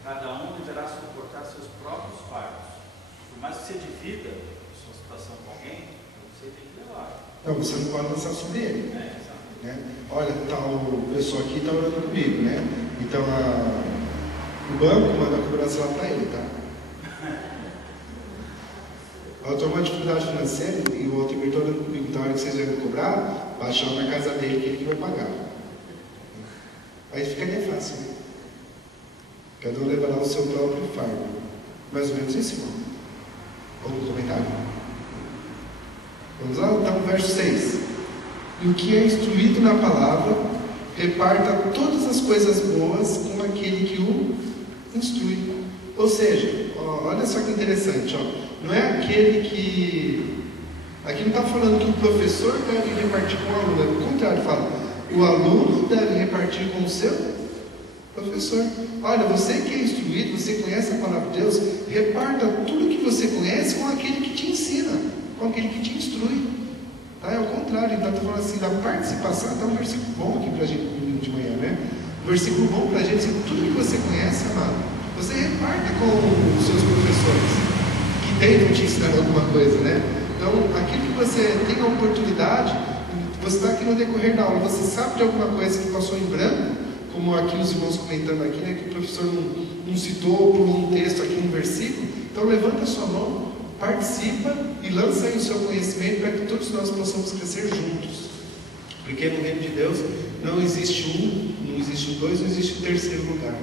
Cada um deverá suportar seus próprios fardos. Por mais que você divida a sua situação com alguém, você tem que levar. Então, você não pode lançar sobre ele. Exato. Né? Olha, tal pessoa aqui está orando comigo, né? Então, o banco manda a cobrança lá para ele, tá? Eu estou com uma dificuldade financeira e o outro está orando comigo. Então, a hora que vocês vão cobrar, baixar na casa dele, que ele que vai pagar. Aí fica nem fácil, né? Cada um levará o seu próprio fardo. Mais ou menos isso, irmão. Algum comentário? Vamos lá? Então, verso 6. E o que é instruído na palavra, reparta todas as coisas boas com aquele que o instrui. Ou seja, olha só que interessante, não é aquele que... Aqui não está falando que o professor deve repartir com o aluno, é o contrário, fala, o aluno deve repartir com o seu professor. Olha, você que é instruído, você conhece a palavra de Deus, reparta tudo que você conhece com aquele que te ensina, com aquele que te instrui. Tá? É o contrário, então está falando assim, da participação. Está um versículo bom aqui para a gente domingo de manhã, né? Um versículo bom para a gente, assim, tudo que você conhece, amado, você reparta com os seus professores, que tentam te ensinar alguma coisa, né? Então, aquilo que você tem a oportunidade, você está aqui no decorrer da aula, você sabe de alguma coisa que passou em branco, como aqui os irmãos comentando aqui, né, que o professor não citou, pulou um texto aqui, um versículo. Então levanta a sua mão, participa e lança aí o seu conhecimento para que todos nós possamos crescer juntos. Porque no reino de Deus não existe um, não existe dois, não existe um terceiro lugar.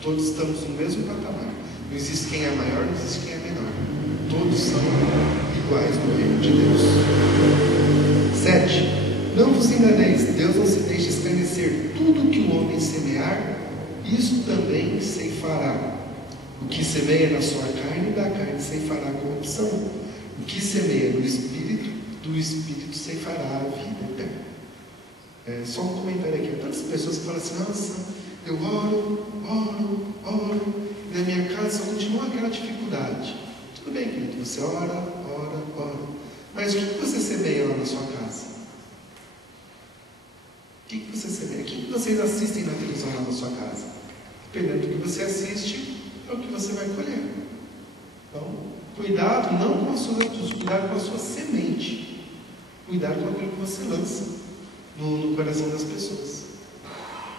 Todos estamos no mesmo patamar. Não existe quem é maior, não existe quem é menor. Todos são iguais no reino de Deus. 7. Não vos enganeis, Deus não se deixa escarnecer. Tudo que o homem semear, isso também ceifará. O que semeia na sua carne, da carne ceifará a corrupção. O que semeia no Espírito, do Espírito ceifará a vida eterna. Só um comentário aqui. Tantas pessoas que falam assim, nossa, eu oro, e na minha casa só continua aquela dificuldade. Tudo bem, querido, você ora. Mas o que você semeia lá na sua casa? O que você semeia? O que vocês assistem na televisão lá na sua casa? Dependendo do que você assiste, é o que você vai colher. Então, cuidado não com as suas atitudes, cuidado com a sua semente. Cuidado com aquilo que você lança no coração das pessoas.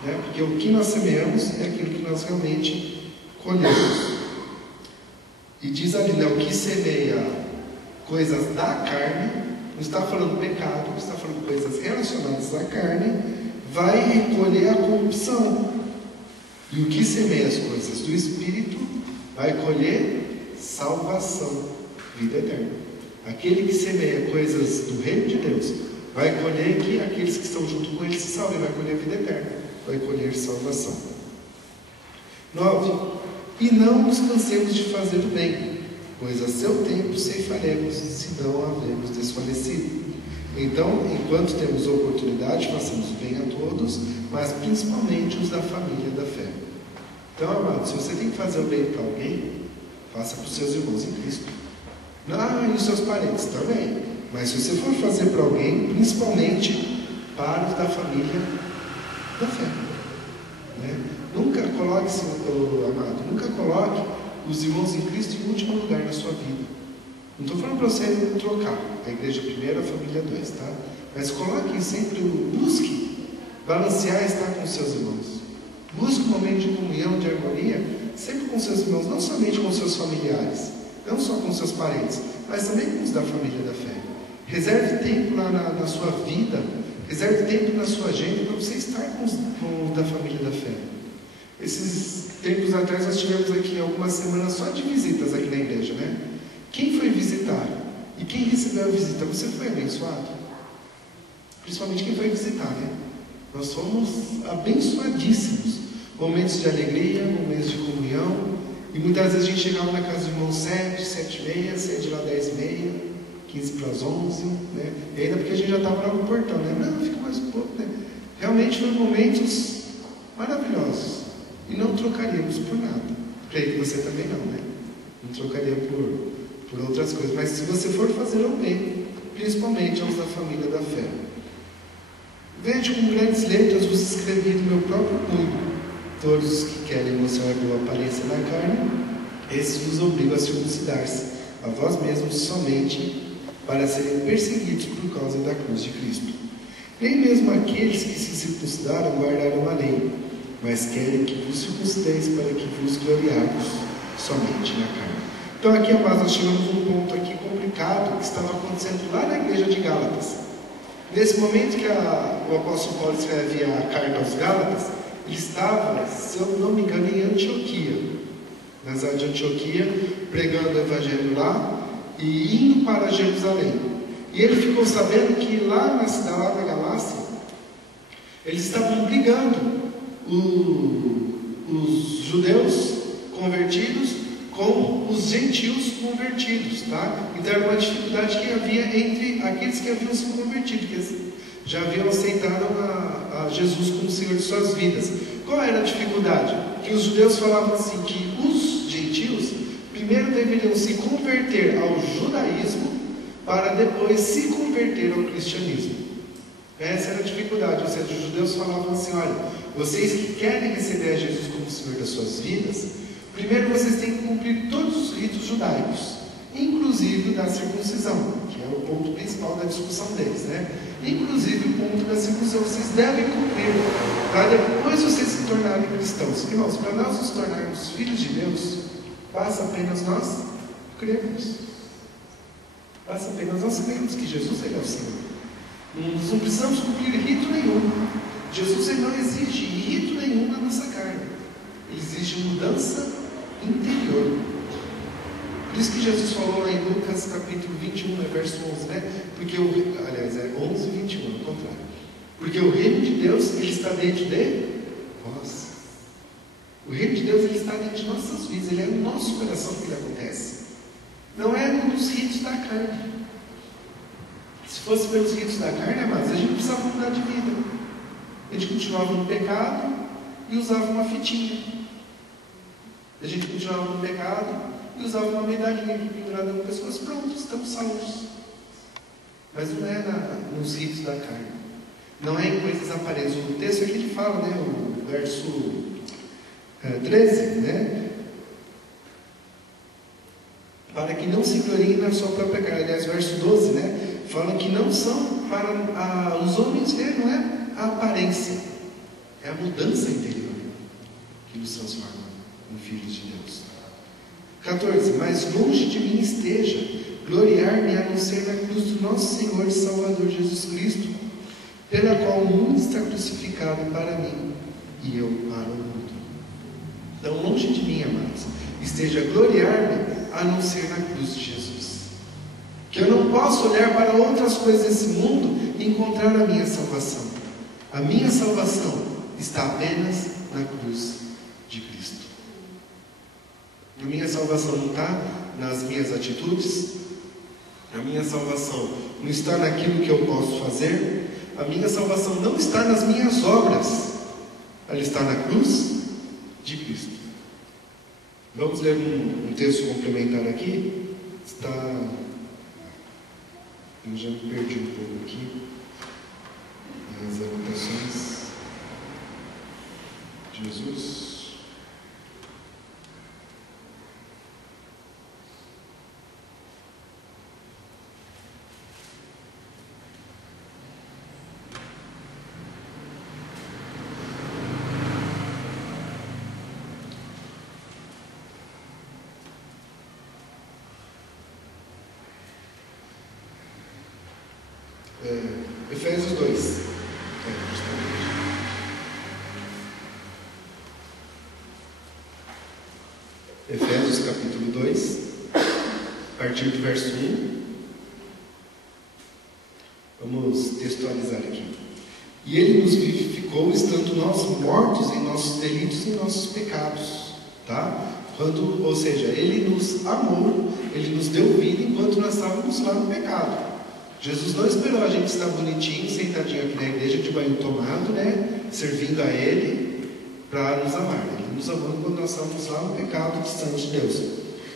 Né? Porque o que nós semeamos é aquilo que nós realmente colhemos. E diz ali, né, o que semeia coisas da carne, não está falando pecado, não está falando coisas relacionadas à carne, vai recolher a corrupção. E o que semeia as coisas do Espírito, vai colher salvação, vida eterna. Aquele que semeia coisas do reino de Deus, vai colher que aqueles que estão junto com ele se salvem, vai colher vida eterna, vai colher salvação. 9. E não nos cansemos de fazer o bem, pois a seu tempo ceifaremos, se não havermos desfalecido. Então, enquanto temos oportunidade, façamos o bem a todos, mas principalmente os da família da fé. Então, amado, se você tem que fazer o bem para alguém, faça para os seus irmãos em Cristo. E os seus parentes também. Mas se você for fazer para alguém, principalmente para os da família da fé. Né? Nunca coloque, amado, nunca coloque os irmãos em Cristo em último lugar na sua vida. Não estou falando para você trocar a igreja primeiro, a família 2, tá? Mas coloque sempre, busque balancear e estar com seus irmãos. Busque um momento de comunhão, de harmonia, sempre com seus irmãos, não somente com seus familiares, não só com seus parentes, mas também com os da família da fé. Reserve tempo lá na sua vida, reserve tempo na sua agenda para você estar com os da família da fé. Esses tempos atrás nós tivemos aqui algumas semanas só de visitas aqui na igreja, né? Quem foi visitar e quem recebeu a visita, você foi abençoado? Principalmente quem foi visitar, né? Nós somos abençoadíssimos. Momentos de alegria, momentos de comunhão. E muitas vezes a gente chegava na casa do irmão 7, 7h30, saia de lá 10h30, 15 para as 11, né? E ainda porque a gente já estava lá no portão, né? Não, fica mais um pouco, né? Realmente foram momentos maravilhosos. E não trocaríamos por nada. Creio que você também não, né? Não trocaria por outras coisas. Mas se você for fazer o bem, principalmente aos da família da fé. Veja com grandes letras vos escrevi do meu próprio punho. Todos os que querem mostrar a boa aparência na carne, esses vos obrigam a circuncidar-se, a vós mesmos somente, para serem perseguidos por causa da cruz de Cristo. Nem mesmo aqueles que se circuncidaram guardaram a lei, mas querem que vos circuncideis para que vos gloriarmos somente na carne. Então aqui, amados, nós chegamos a um ponto aqui complicado que estava acontecendo lá na igreja de Gálatas. Nesse momento que o apóstolo Paulo escreve a carta aos Gálatas, ele estava, se eu não me engano, em Antioquia, na cidade de Antioquia, pregando o evangelho lá e indo para Jerusalém. E ele ficou sabendo que lá na cidade, lá da Galácia, eles estavam brigando os judeus convertidos com os gentios convertidos, tá? Então era uma dificuldade que havia entre aqueles que haviam se convertido, que já haviam aceitado a Jesus como Senhor de suas vidas. Qual era a dificuldade? Que os judeus falavam assim, que os gentios primeiro deveriam se converter ao judaísmo para depois se converter ao cristianismo. Essa era a dificuldade, ou seja, os judeus falavam assim, olha, vocês que querem receber a Jesus como Senhor das suas vidas, primeiro vocês têm que cumprir todos os ritos judaicos, inclusive da circuncisão, que é o ponto principal da discussão deles, né? Inclusive o ponto da circuncisão, vocês devem cumprir, para depois vocês se tornarem cristãos. Irmãos, para nós nos tornarmos filhos de Deus, basta apenas nós crermos. Basta apenas nós crermos que Jesus ele é o Senhor. Nós não precisamos cumprir rito nenhum. Jesus ele não exige rito nenhum na nossa carne. Ele exige mudança interior. Por isso que Jesus falou lá em Lucas capítulo 21, verso 11, né? Porque aliás, é 11 e 21, ao contrário. Porque o reino de Deus, ele está dentro de nós. O reino de Deus, ele está dentro de nossas vidas. Ele é no nosso coração que ele acontece. Não é nos ritos da carne. Se fosse pelos ritos da carne, amados, a gente precisava mudar de vida. A gente continuava no pecado e usava uma fitinha. A gente continuava no pecado e usava uma medalhinha pendurada no pescoço. Pronto, estamos salvos. Mas não é nos ritos da carne. Não é em coisas aparentes. O texto aqui ele fala, né, o verso 13, né? Para que não se gloriem na sua própria carne. Aliás, verso 12, né? Fala que não são para os homens ver, não é a aparência, é a mudança interior que nos transforma em filhos de Deus. 14. Mas longe de mim esteja gloriar-me a não ser na cruz do nosso Senhor e Salvador Jesus Cristo, pela qual o mundo está crucificado para mim e eu para o mundo. Então, longe de mim, amados, esteja gloriar-me a não ser na cruz de Jesus. Que eu não posso olhar para outras coisas desse mundo e encontrar a minha salvação. A minha salvação está apenas na cruz de Cristo. A minha salvação não está nas minhas atitudes, A minha salvação não está naquilo que eu posso fazer. A minha salvação não está nas minhas obras. Ela está na cruz de Cristo. Vamos ler um texto complementar aqui. Eu já me perdi um pouco aqui nas anotações. Jesus. Efésios 2. Efésios capítulo 2, a partir do verso 1. Vamos textualizar aqui. E Ele nos vivificou, estando nós mortos em nossos delitos e nossos pecados. Tá? Ou seja, Ele nos amou, Ele nos deu vida enquanto nós estávamos lá no pecado. Jesus não esperou a gente estar bonitinho, sentadinho aqui na igreja, de banho tomado, né? Servindo a Ele para nos amar. Ele nos amou quando nós estávamos lá no pecado, distantes de Deus.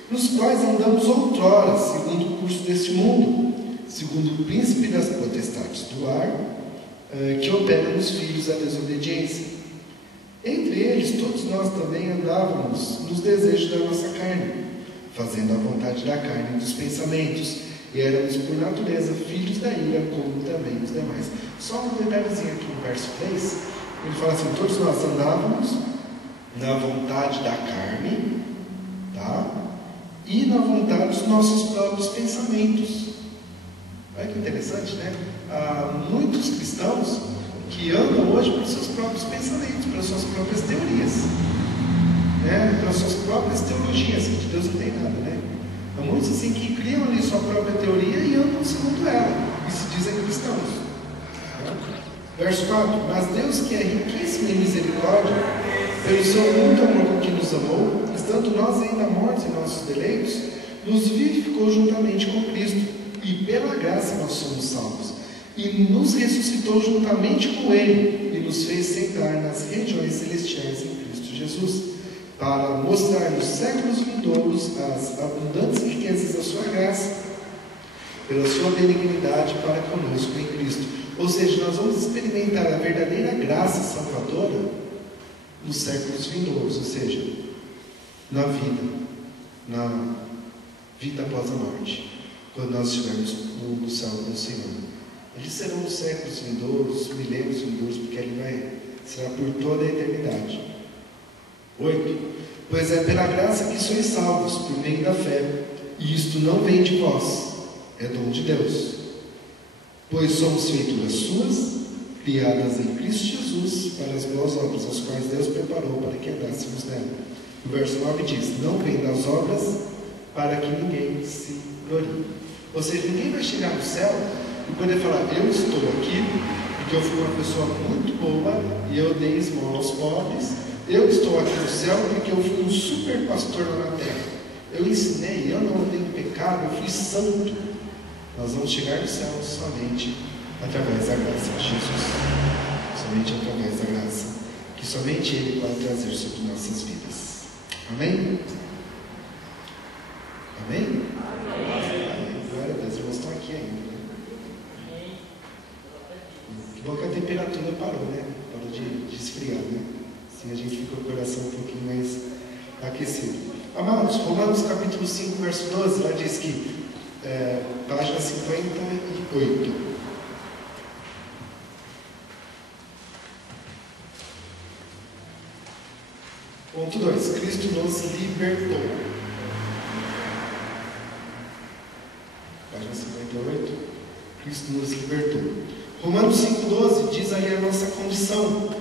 Nos quais andamos outrora, segundo o curso deste mundo, segundo o príncipe das potestades do ar, que opera nos filhos da desobediência. Entre eles, todos nós também andávamos nos desejos da nossa carne, fazendo a vontade da carne e dos pensamentos. E éramos por natureza filhos da ira, como também os demais. Só um detalhezinho aqui no verso 3, ele fala assim: todos nós andávamos na vontade da carne, tá? E na vontade dos nossos próprios pensamentos. Olha que interessante, né? Há muitos cristãos que andam hoje por seus próprios pensamentos, pelas suas próprias teorias, né? Pelas suas próprias teologias, que de Deus não tem nada, né? Há muitos assim que criam ali sua própria teoria e andam segundo ela, e se dizem cristãos. Verso 4: mas Deus, que é riquíssimo em misericórdia, pelo seu muito amor com que nos amou, estando nós ainda mortos em nossos deleitos, nos vivificou juntamente com Cristo, e pela graça nós somos salvos, e nos ressuscitou juntamente com Ele, e nos fez sentar nas regiões celestiais em Cristo Jesus, para mostrar nos séculos vindouros as abundantes riquezas da sua graça, pela sua benignidade para conosco em Cristo. Ou seja, nós vamos experimentar a verdadeira graça salvadora nos séculos vindouros, ou seja, na vida após a morte, quando nós estivermos no céu com o Senhor. Eles serão os séculos vindouros, milênios vindouros, porque Ele será por toda a eternidade. 8: pois é pela graça que sois salvos, por meio da fé, e isto não vem de vós, é dom de Deus. Pois somos feituras suas, criadas em Cristo Jesus, para as boas obras, as quais Deus preparou para que andássemos nela. O verso 9 diz: não vem das obras, para que ninguém se glorie. Ou seja, ninguém vai chegar no céu e poder falar: eu estou aqui porque eu fui uma pessoa muito boa e eu dei esmola aos pobres. Eu estou aqui no céu porque eu fui um super pastor lá na terra. Eu ensinei, eu não andei em pecado, eu fui santo. Nós vamos chegar no céu somente através da graça de Jesus. Somente através da graça, que somente Ele pode trazer sobre nossas vidas. Amém? Amém? Amém. Glória a Deus, os irmãos estão aqui ainda. Né? Que bom que a temperatura parou, né? Parou de esfriar, né? Assim a gente fica com o coração um pouquinho mais aquecido. Amados, Romanos capítulo 5, verso 12, lá diz que, página 58. Ponto 2. Cristo nos libertou. Página 58. Cristo nos libertou. Romanos 5,12 diz ali a nossa condição.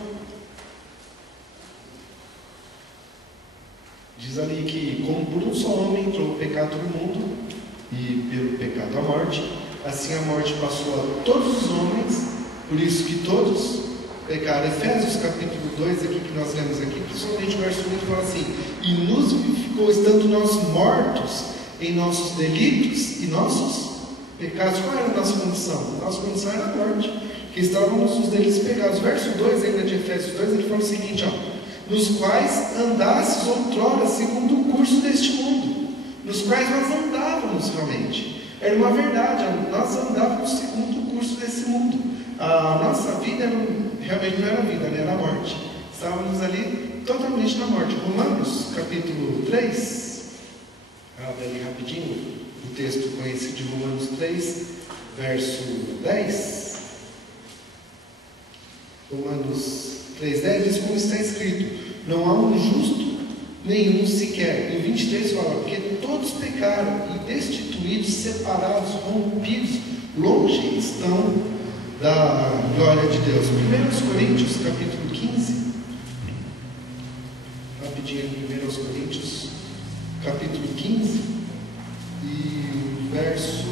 Diz ali que, como por um só homem entrou o pecado no mundo, e pelo pecado a morte, assim a morte passou a todos os homens, por isso que todos pecaram. Efésios capítulo 2, aqui que nós lemos aqui, principalmente o verso 8, fala assim: e nos vivificou, estando nós mortos em nossos delitos e nossos pecados, qual era a nossa condição? A nossa condição era a morte, que estávamos os deles pegados. Verso 2 ainda de Efésios 2, ele fala o seguinte, nos quais andasses outrora segundo o curso deste mundo, nos quais nós andávamos realmente. Era uma verdade, nós andávamos segundo o curso desse mundo. A nossa vida realmente não era vida, né? Era a morte. Estávamos ali totalmente na morte. Romanos capítulo 3, abre ali rapidinho o texto conhecido de Romanos 3, verso 10. Romanos 3,10 diz como está escrito: não há um justo nenhum sequer. E o 23 fala: porque todos pecaram e destituídos, separados, rompidos, longe estão da glória de Deus. 1 Coríntios capítulo 15, rapidinho, 1 Coríntios capítulo 15 e verso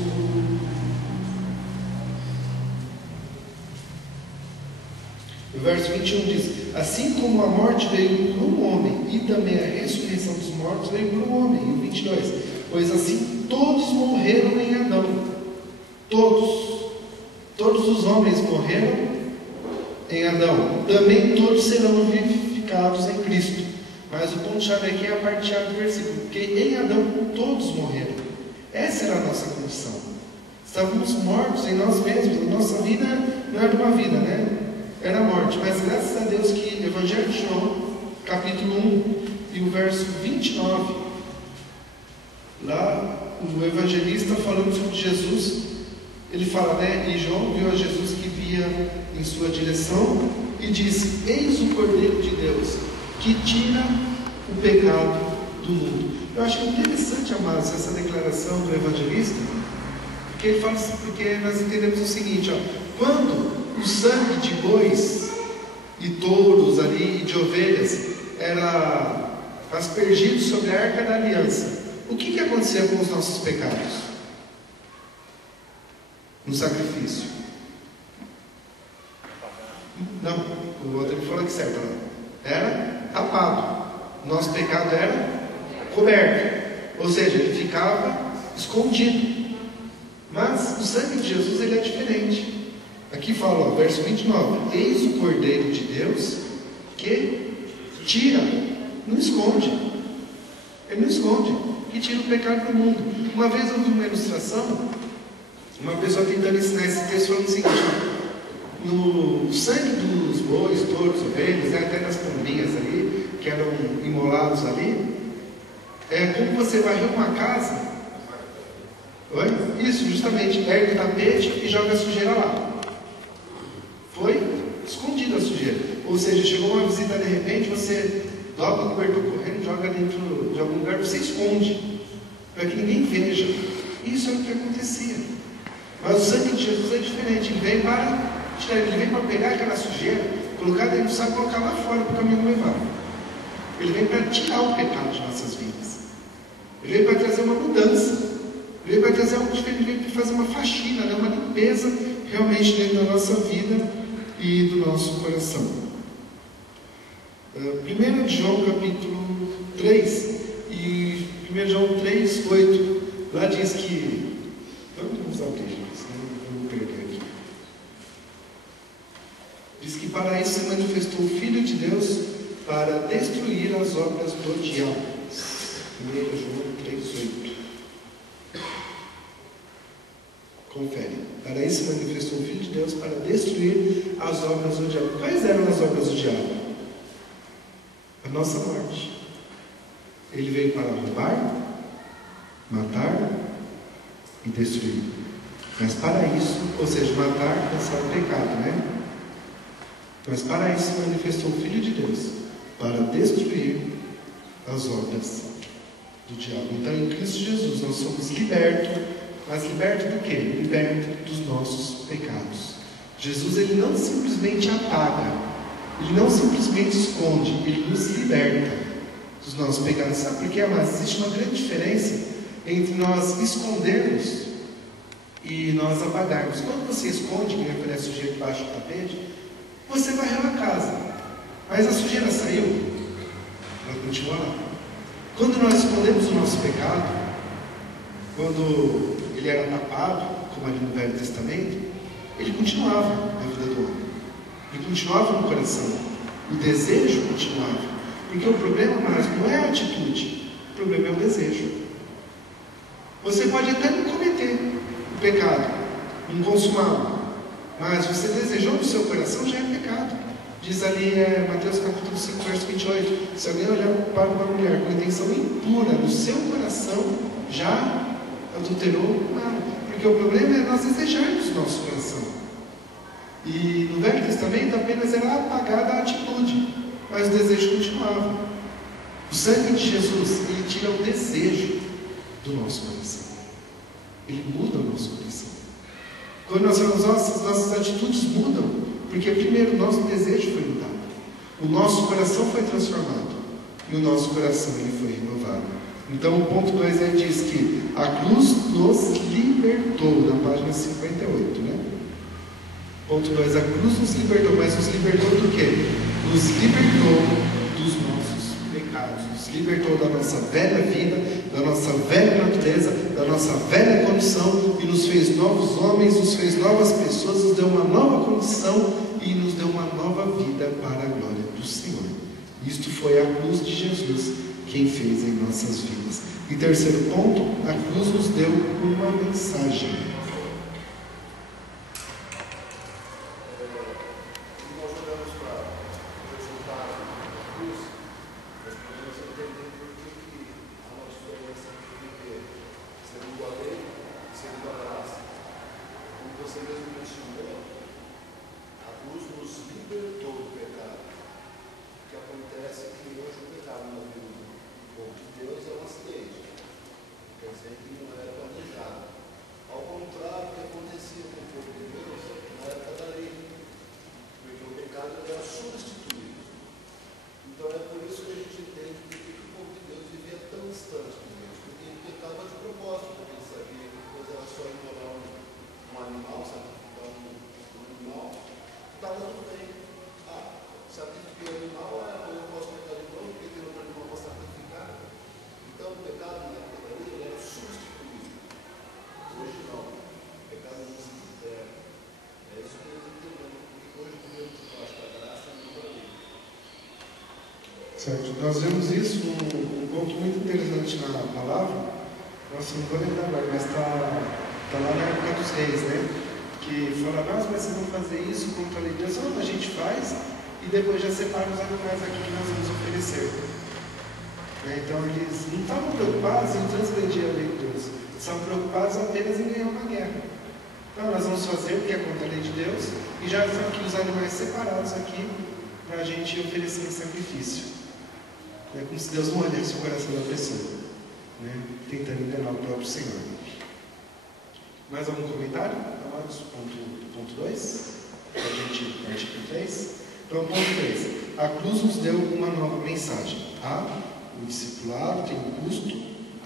21 diz: assim como a morte veio por um homem, e também a ressurreição dos mortos veio por um homem. E o 22: pois assim todos morreram em Adão. Todos os homens morreram em Adão. Também todos serão vivificados em Cristo. Mas o ponto-chave aqui é a parte-chave do versículo, porque em Adão todos morreram. Essa era a nossa condição. Estávamos mortos em nós mesmos. A nossa vida não era uma vida, né? Era a morte. Mas graças a Deus que Evangelho de João, capítulo 1 e o verso 29, lá o evangelista falando sobre Jesus, ele fala, né? E João viu a Jesus que via em sua direção e disse: eis o Cordeiro de Deus que tira o pecado do mundo. Eu acho interessante, amados, essa declaração do evangelista, porque ele fala assim, porque nós entendemos o seguinte, quando o sangue de bois e touros ali e de ovelhas era aspergido sobre a arca da aliança, o que acontecia com os nossos pecados? No sacrifício. Não, o outro ele falou que certo, não. Era tapado. Nosso pecado era coberto. Ou seja, ele ficava escondido. Mas o sangue de Jesus ele é diferente. Aqui fala, verso 29: eis o Cordeiro de Deus que tira, não esconde. Ele não esconde, que tira o pecado do mundo. Uma vez eu vi uma ilustração, uma pessoa tentando ensinar esse texto falando o seguinte: no sangue dos bois, touros, ovelhas, né, até das pombinhas ali, que eram imolados ali, é como você varreu uma casa. Oi? Isso, justamente, ergue o tapete e joga a sujeira lá. Foi escondida a sujeira. Ou seja, chegou uma visita de repente, você dobra o cobertor correndo, joga dentro de algum lugar, você esconde, para que ninguém veja. Isso é o que acontecia. Mas o sangue de Jesus é diferente. Ele vem para pegar aquela sujeira, colocar dentro do saco e colocar lá fora para o caminho levar. Ele vem para tirar o pecado de nossas vidas. Ele vem para trazer uma mudança. Ele vem para trazer algo diferente. Ele vem para fazer uma faxina, né? Uma limpeza realmente dentro da nossa vida e do nosso coração. 1 João capítulo 3 e 1 João 3, 8, lá diz que... Vamos usar o texto, senão eu vou perder aqui. Diz que para isso se manifestou o Filho de Deus, para destruir as obras do diabo. 1 João 3, 8. Confere. Para isso se manifestou o Filho de Deus, para destruir as obras do diabo. Quais eram as obras do diabo? A nossa morte. Ele veio para roubar, matar e destruir. Mas para isso, ou seja, matar, pensar o pecado, né? Mas para isso se manifestou o Filho de Deus, para destruir as obras do diabo. Então, em Cristo Jesus, nós somos libertos. Mas liberto do quê? Liberto dos nossos pecados. Jesus, ele não simplesmente apaga, ele não simplesmente esconde, ele nos liberta dos nossos pecados. Sabe por quê, amados? Existe uma grande diferença entre nós escondermos e nós apagarmos. Quando você esconde, que referece a sujeira debaixo do tapete, você varreu a casa, mas a sujeira saiu, ela continua lá. Quando nós escondemos o nosso pecado, quando ele era tapado, como ali no Velho Testamento, ele continuava na vida do homem. Ele continuava no coração. O desejo continuava. Porque o problema, mas não é a atitude, o problema é o desejo. Você pode até não cometer o pecado, não consumá-lo, mas você desejou no seu coração já é pecado. Diz ali Mateus capítulo 5, verso 28, se alguém olhar para uma mulher com intenção impura no seu coração, já adulterou nada. Porque o problema é nós desejarmos no nosso coração. E no Velho Testamento apenas era apagada a atitude, mas o desejo continuava. O sangue de Jesus, ele tira o desejo do nosso coração. Ele muda o nosso coração. Quando nossas atitudes mudam, porque primeiro o nosso desejo foi mudado, o nosso coração foi transformado e o nosso coração ele foi renovado. Então o ponto 2 aí diz que a cruz nos libertou, na página 58, né? Ponto 2, a cruz nos libertou, mas nos libertou do quê? Nos libertou dos nossos pecados, nos libertou da nossa velha vida, da nossa velha natureza, da nossa velha condição, e nos fez novos homens, nos fez novas pessoas, nos deu uma nova condição e nos deu uma nova vida para a glória do Senhor. Isto foi a cruz de Jesus quem fez em nossas vidas. E terceiro ponto, a cruz nos deu uma mensagem. Certo. Nós vemos isso, um ponto muito interessante na palavra, nossa, não vou lembrar agora, mas está lá na época dos reis, né? Que fala, mas vocês vão fazer isso contra a lei de Deus. Não, a gente faz e depois já separa os animais aqui que nós vamos oferecer. Então eles não estavam preocupados em transgredir a lei de Deus, estavam preocupados apenas em ganhar uma guerra. Então nós vamos fazer o que é contra a lei de Deus e já estão aqui os animais separados aqui para a gente oferecer em sacrifício. É como se Deus não olhasse o coração da pessoa, né? Tentando enganar o próprio Senhor. Mais algum comentário? Amados, ponto 2, para a gente partir para o 3. Então, ponto 3. A cruz nos deu uma nova mensagem. O discipulado tem um custo,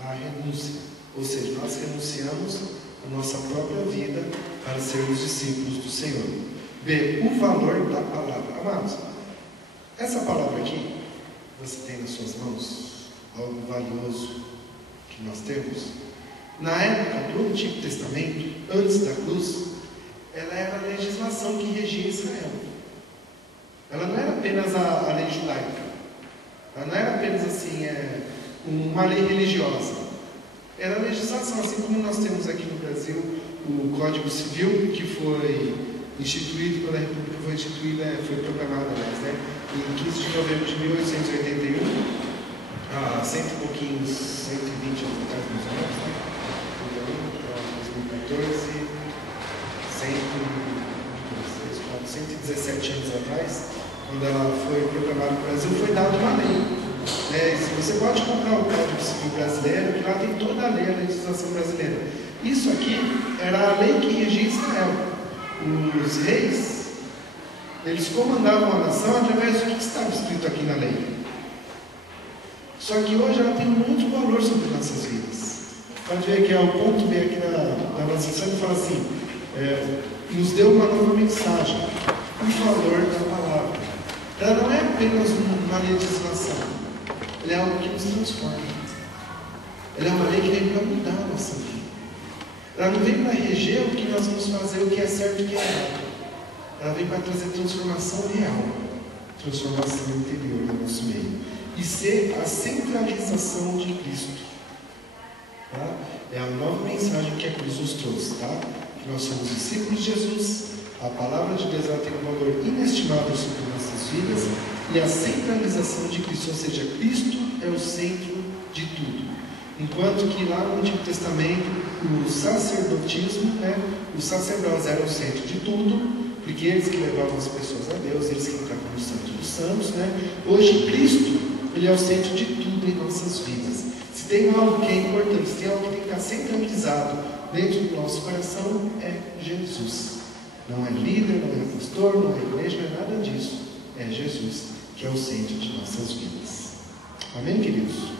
a renúncia. Ou seja, nós renunciamos a nossa própria vida para sermos discípulos do Senhor. B. O valor da palavra. Amados, essa palavra aqui, você tem nas suas mãos algo valioso que nós temos. Na época do Antigo Testamento, antes da cruz, ela era a legislação que regia Israel. Ela não era apenas a lei judaica. Ela não era apenas assim, uma lei religiosa. Era a legislação, assim como nós temos aqui no Brasil o Código Civil, que foi instituído pela República, foi proclamado, aliás, né? Em 15 de novembro de 1881, há 120 anos atrás, mais ou menos, né? 2014, 117 anos atrás, quando ela foi proclamada no Brasil, foi dada uma lei. Você pode comprar o Código Civil brasileiro, que lá tem toda a lei, a legislação brasileira. Isso aqui era a lei que regia Israel. Os reis, eles comandavam a nação através do que estava escrito aqui na lei. Só que hoje ela tem muito valor sobre nossas vidas. Pode ver que é o ponto B aqui na nossa lição, que fala assim, nos deu uma nova mensagem, o valor da palavra. Ela não é apenas uma legislação, ela é algo que nos transforma. Ela é uma lei que vem para mudar a nossa vida. Ela não vem para reger o que nós vamos fazer, o que é certo e o que é errado. Ela vem para trazer transformação real, transformação interior no nosso meio. E ser a centralização de Cristo. Tá? É a nova mensagem que a cruz nos trouxe. Tá? Que nós somos discípulos de Jesus. A palavra de Deus ela tem um valor inestimável sobre nossas vidas. E a centralização de Cristo. Ou seja, Cristo é o centro de tudo. Enquanto que lá no Antigo Testamento, o sacerdotismo, os sacerdotes eram o centro de tudo, porque eles que levavam as pessoas a Deus, eles que entravam no Santo dos Santos. Hoje, Cristo, Ele é o centro de tudo em nossas vidas. Se tem algo que é importante, se tem algo que tem que estar centralizado dentro do nosso coração, é Jesus. Não é líder, não é pastor, não é igreja, não é nada disso. É Jesus, que é o centro de nossas vidas. Amém, queridos?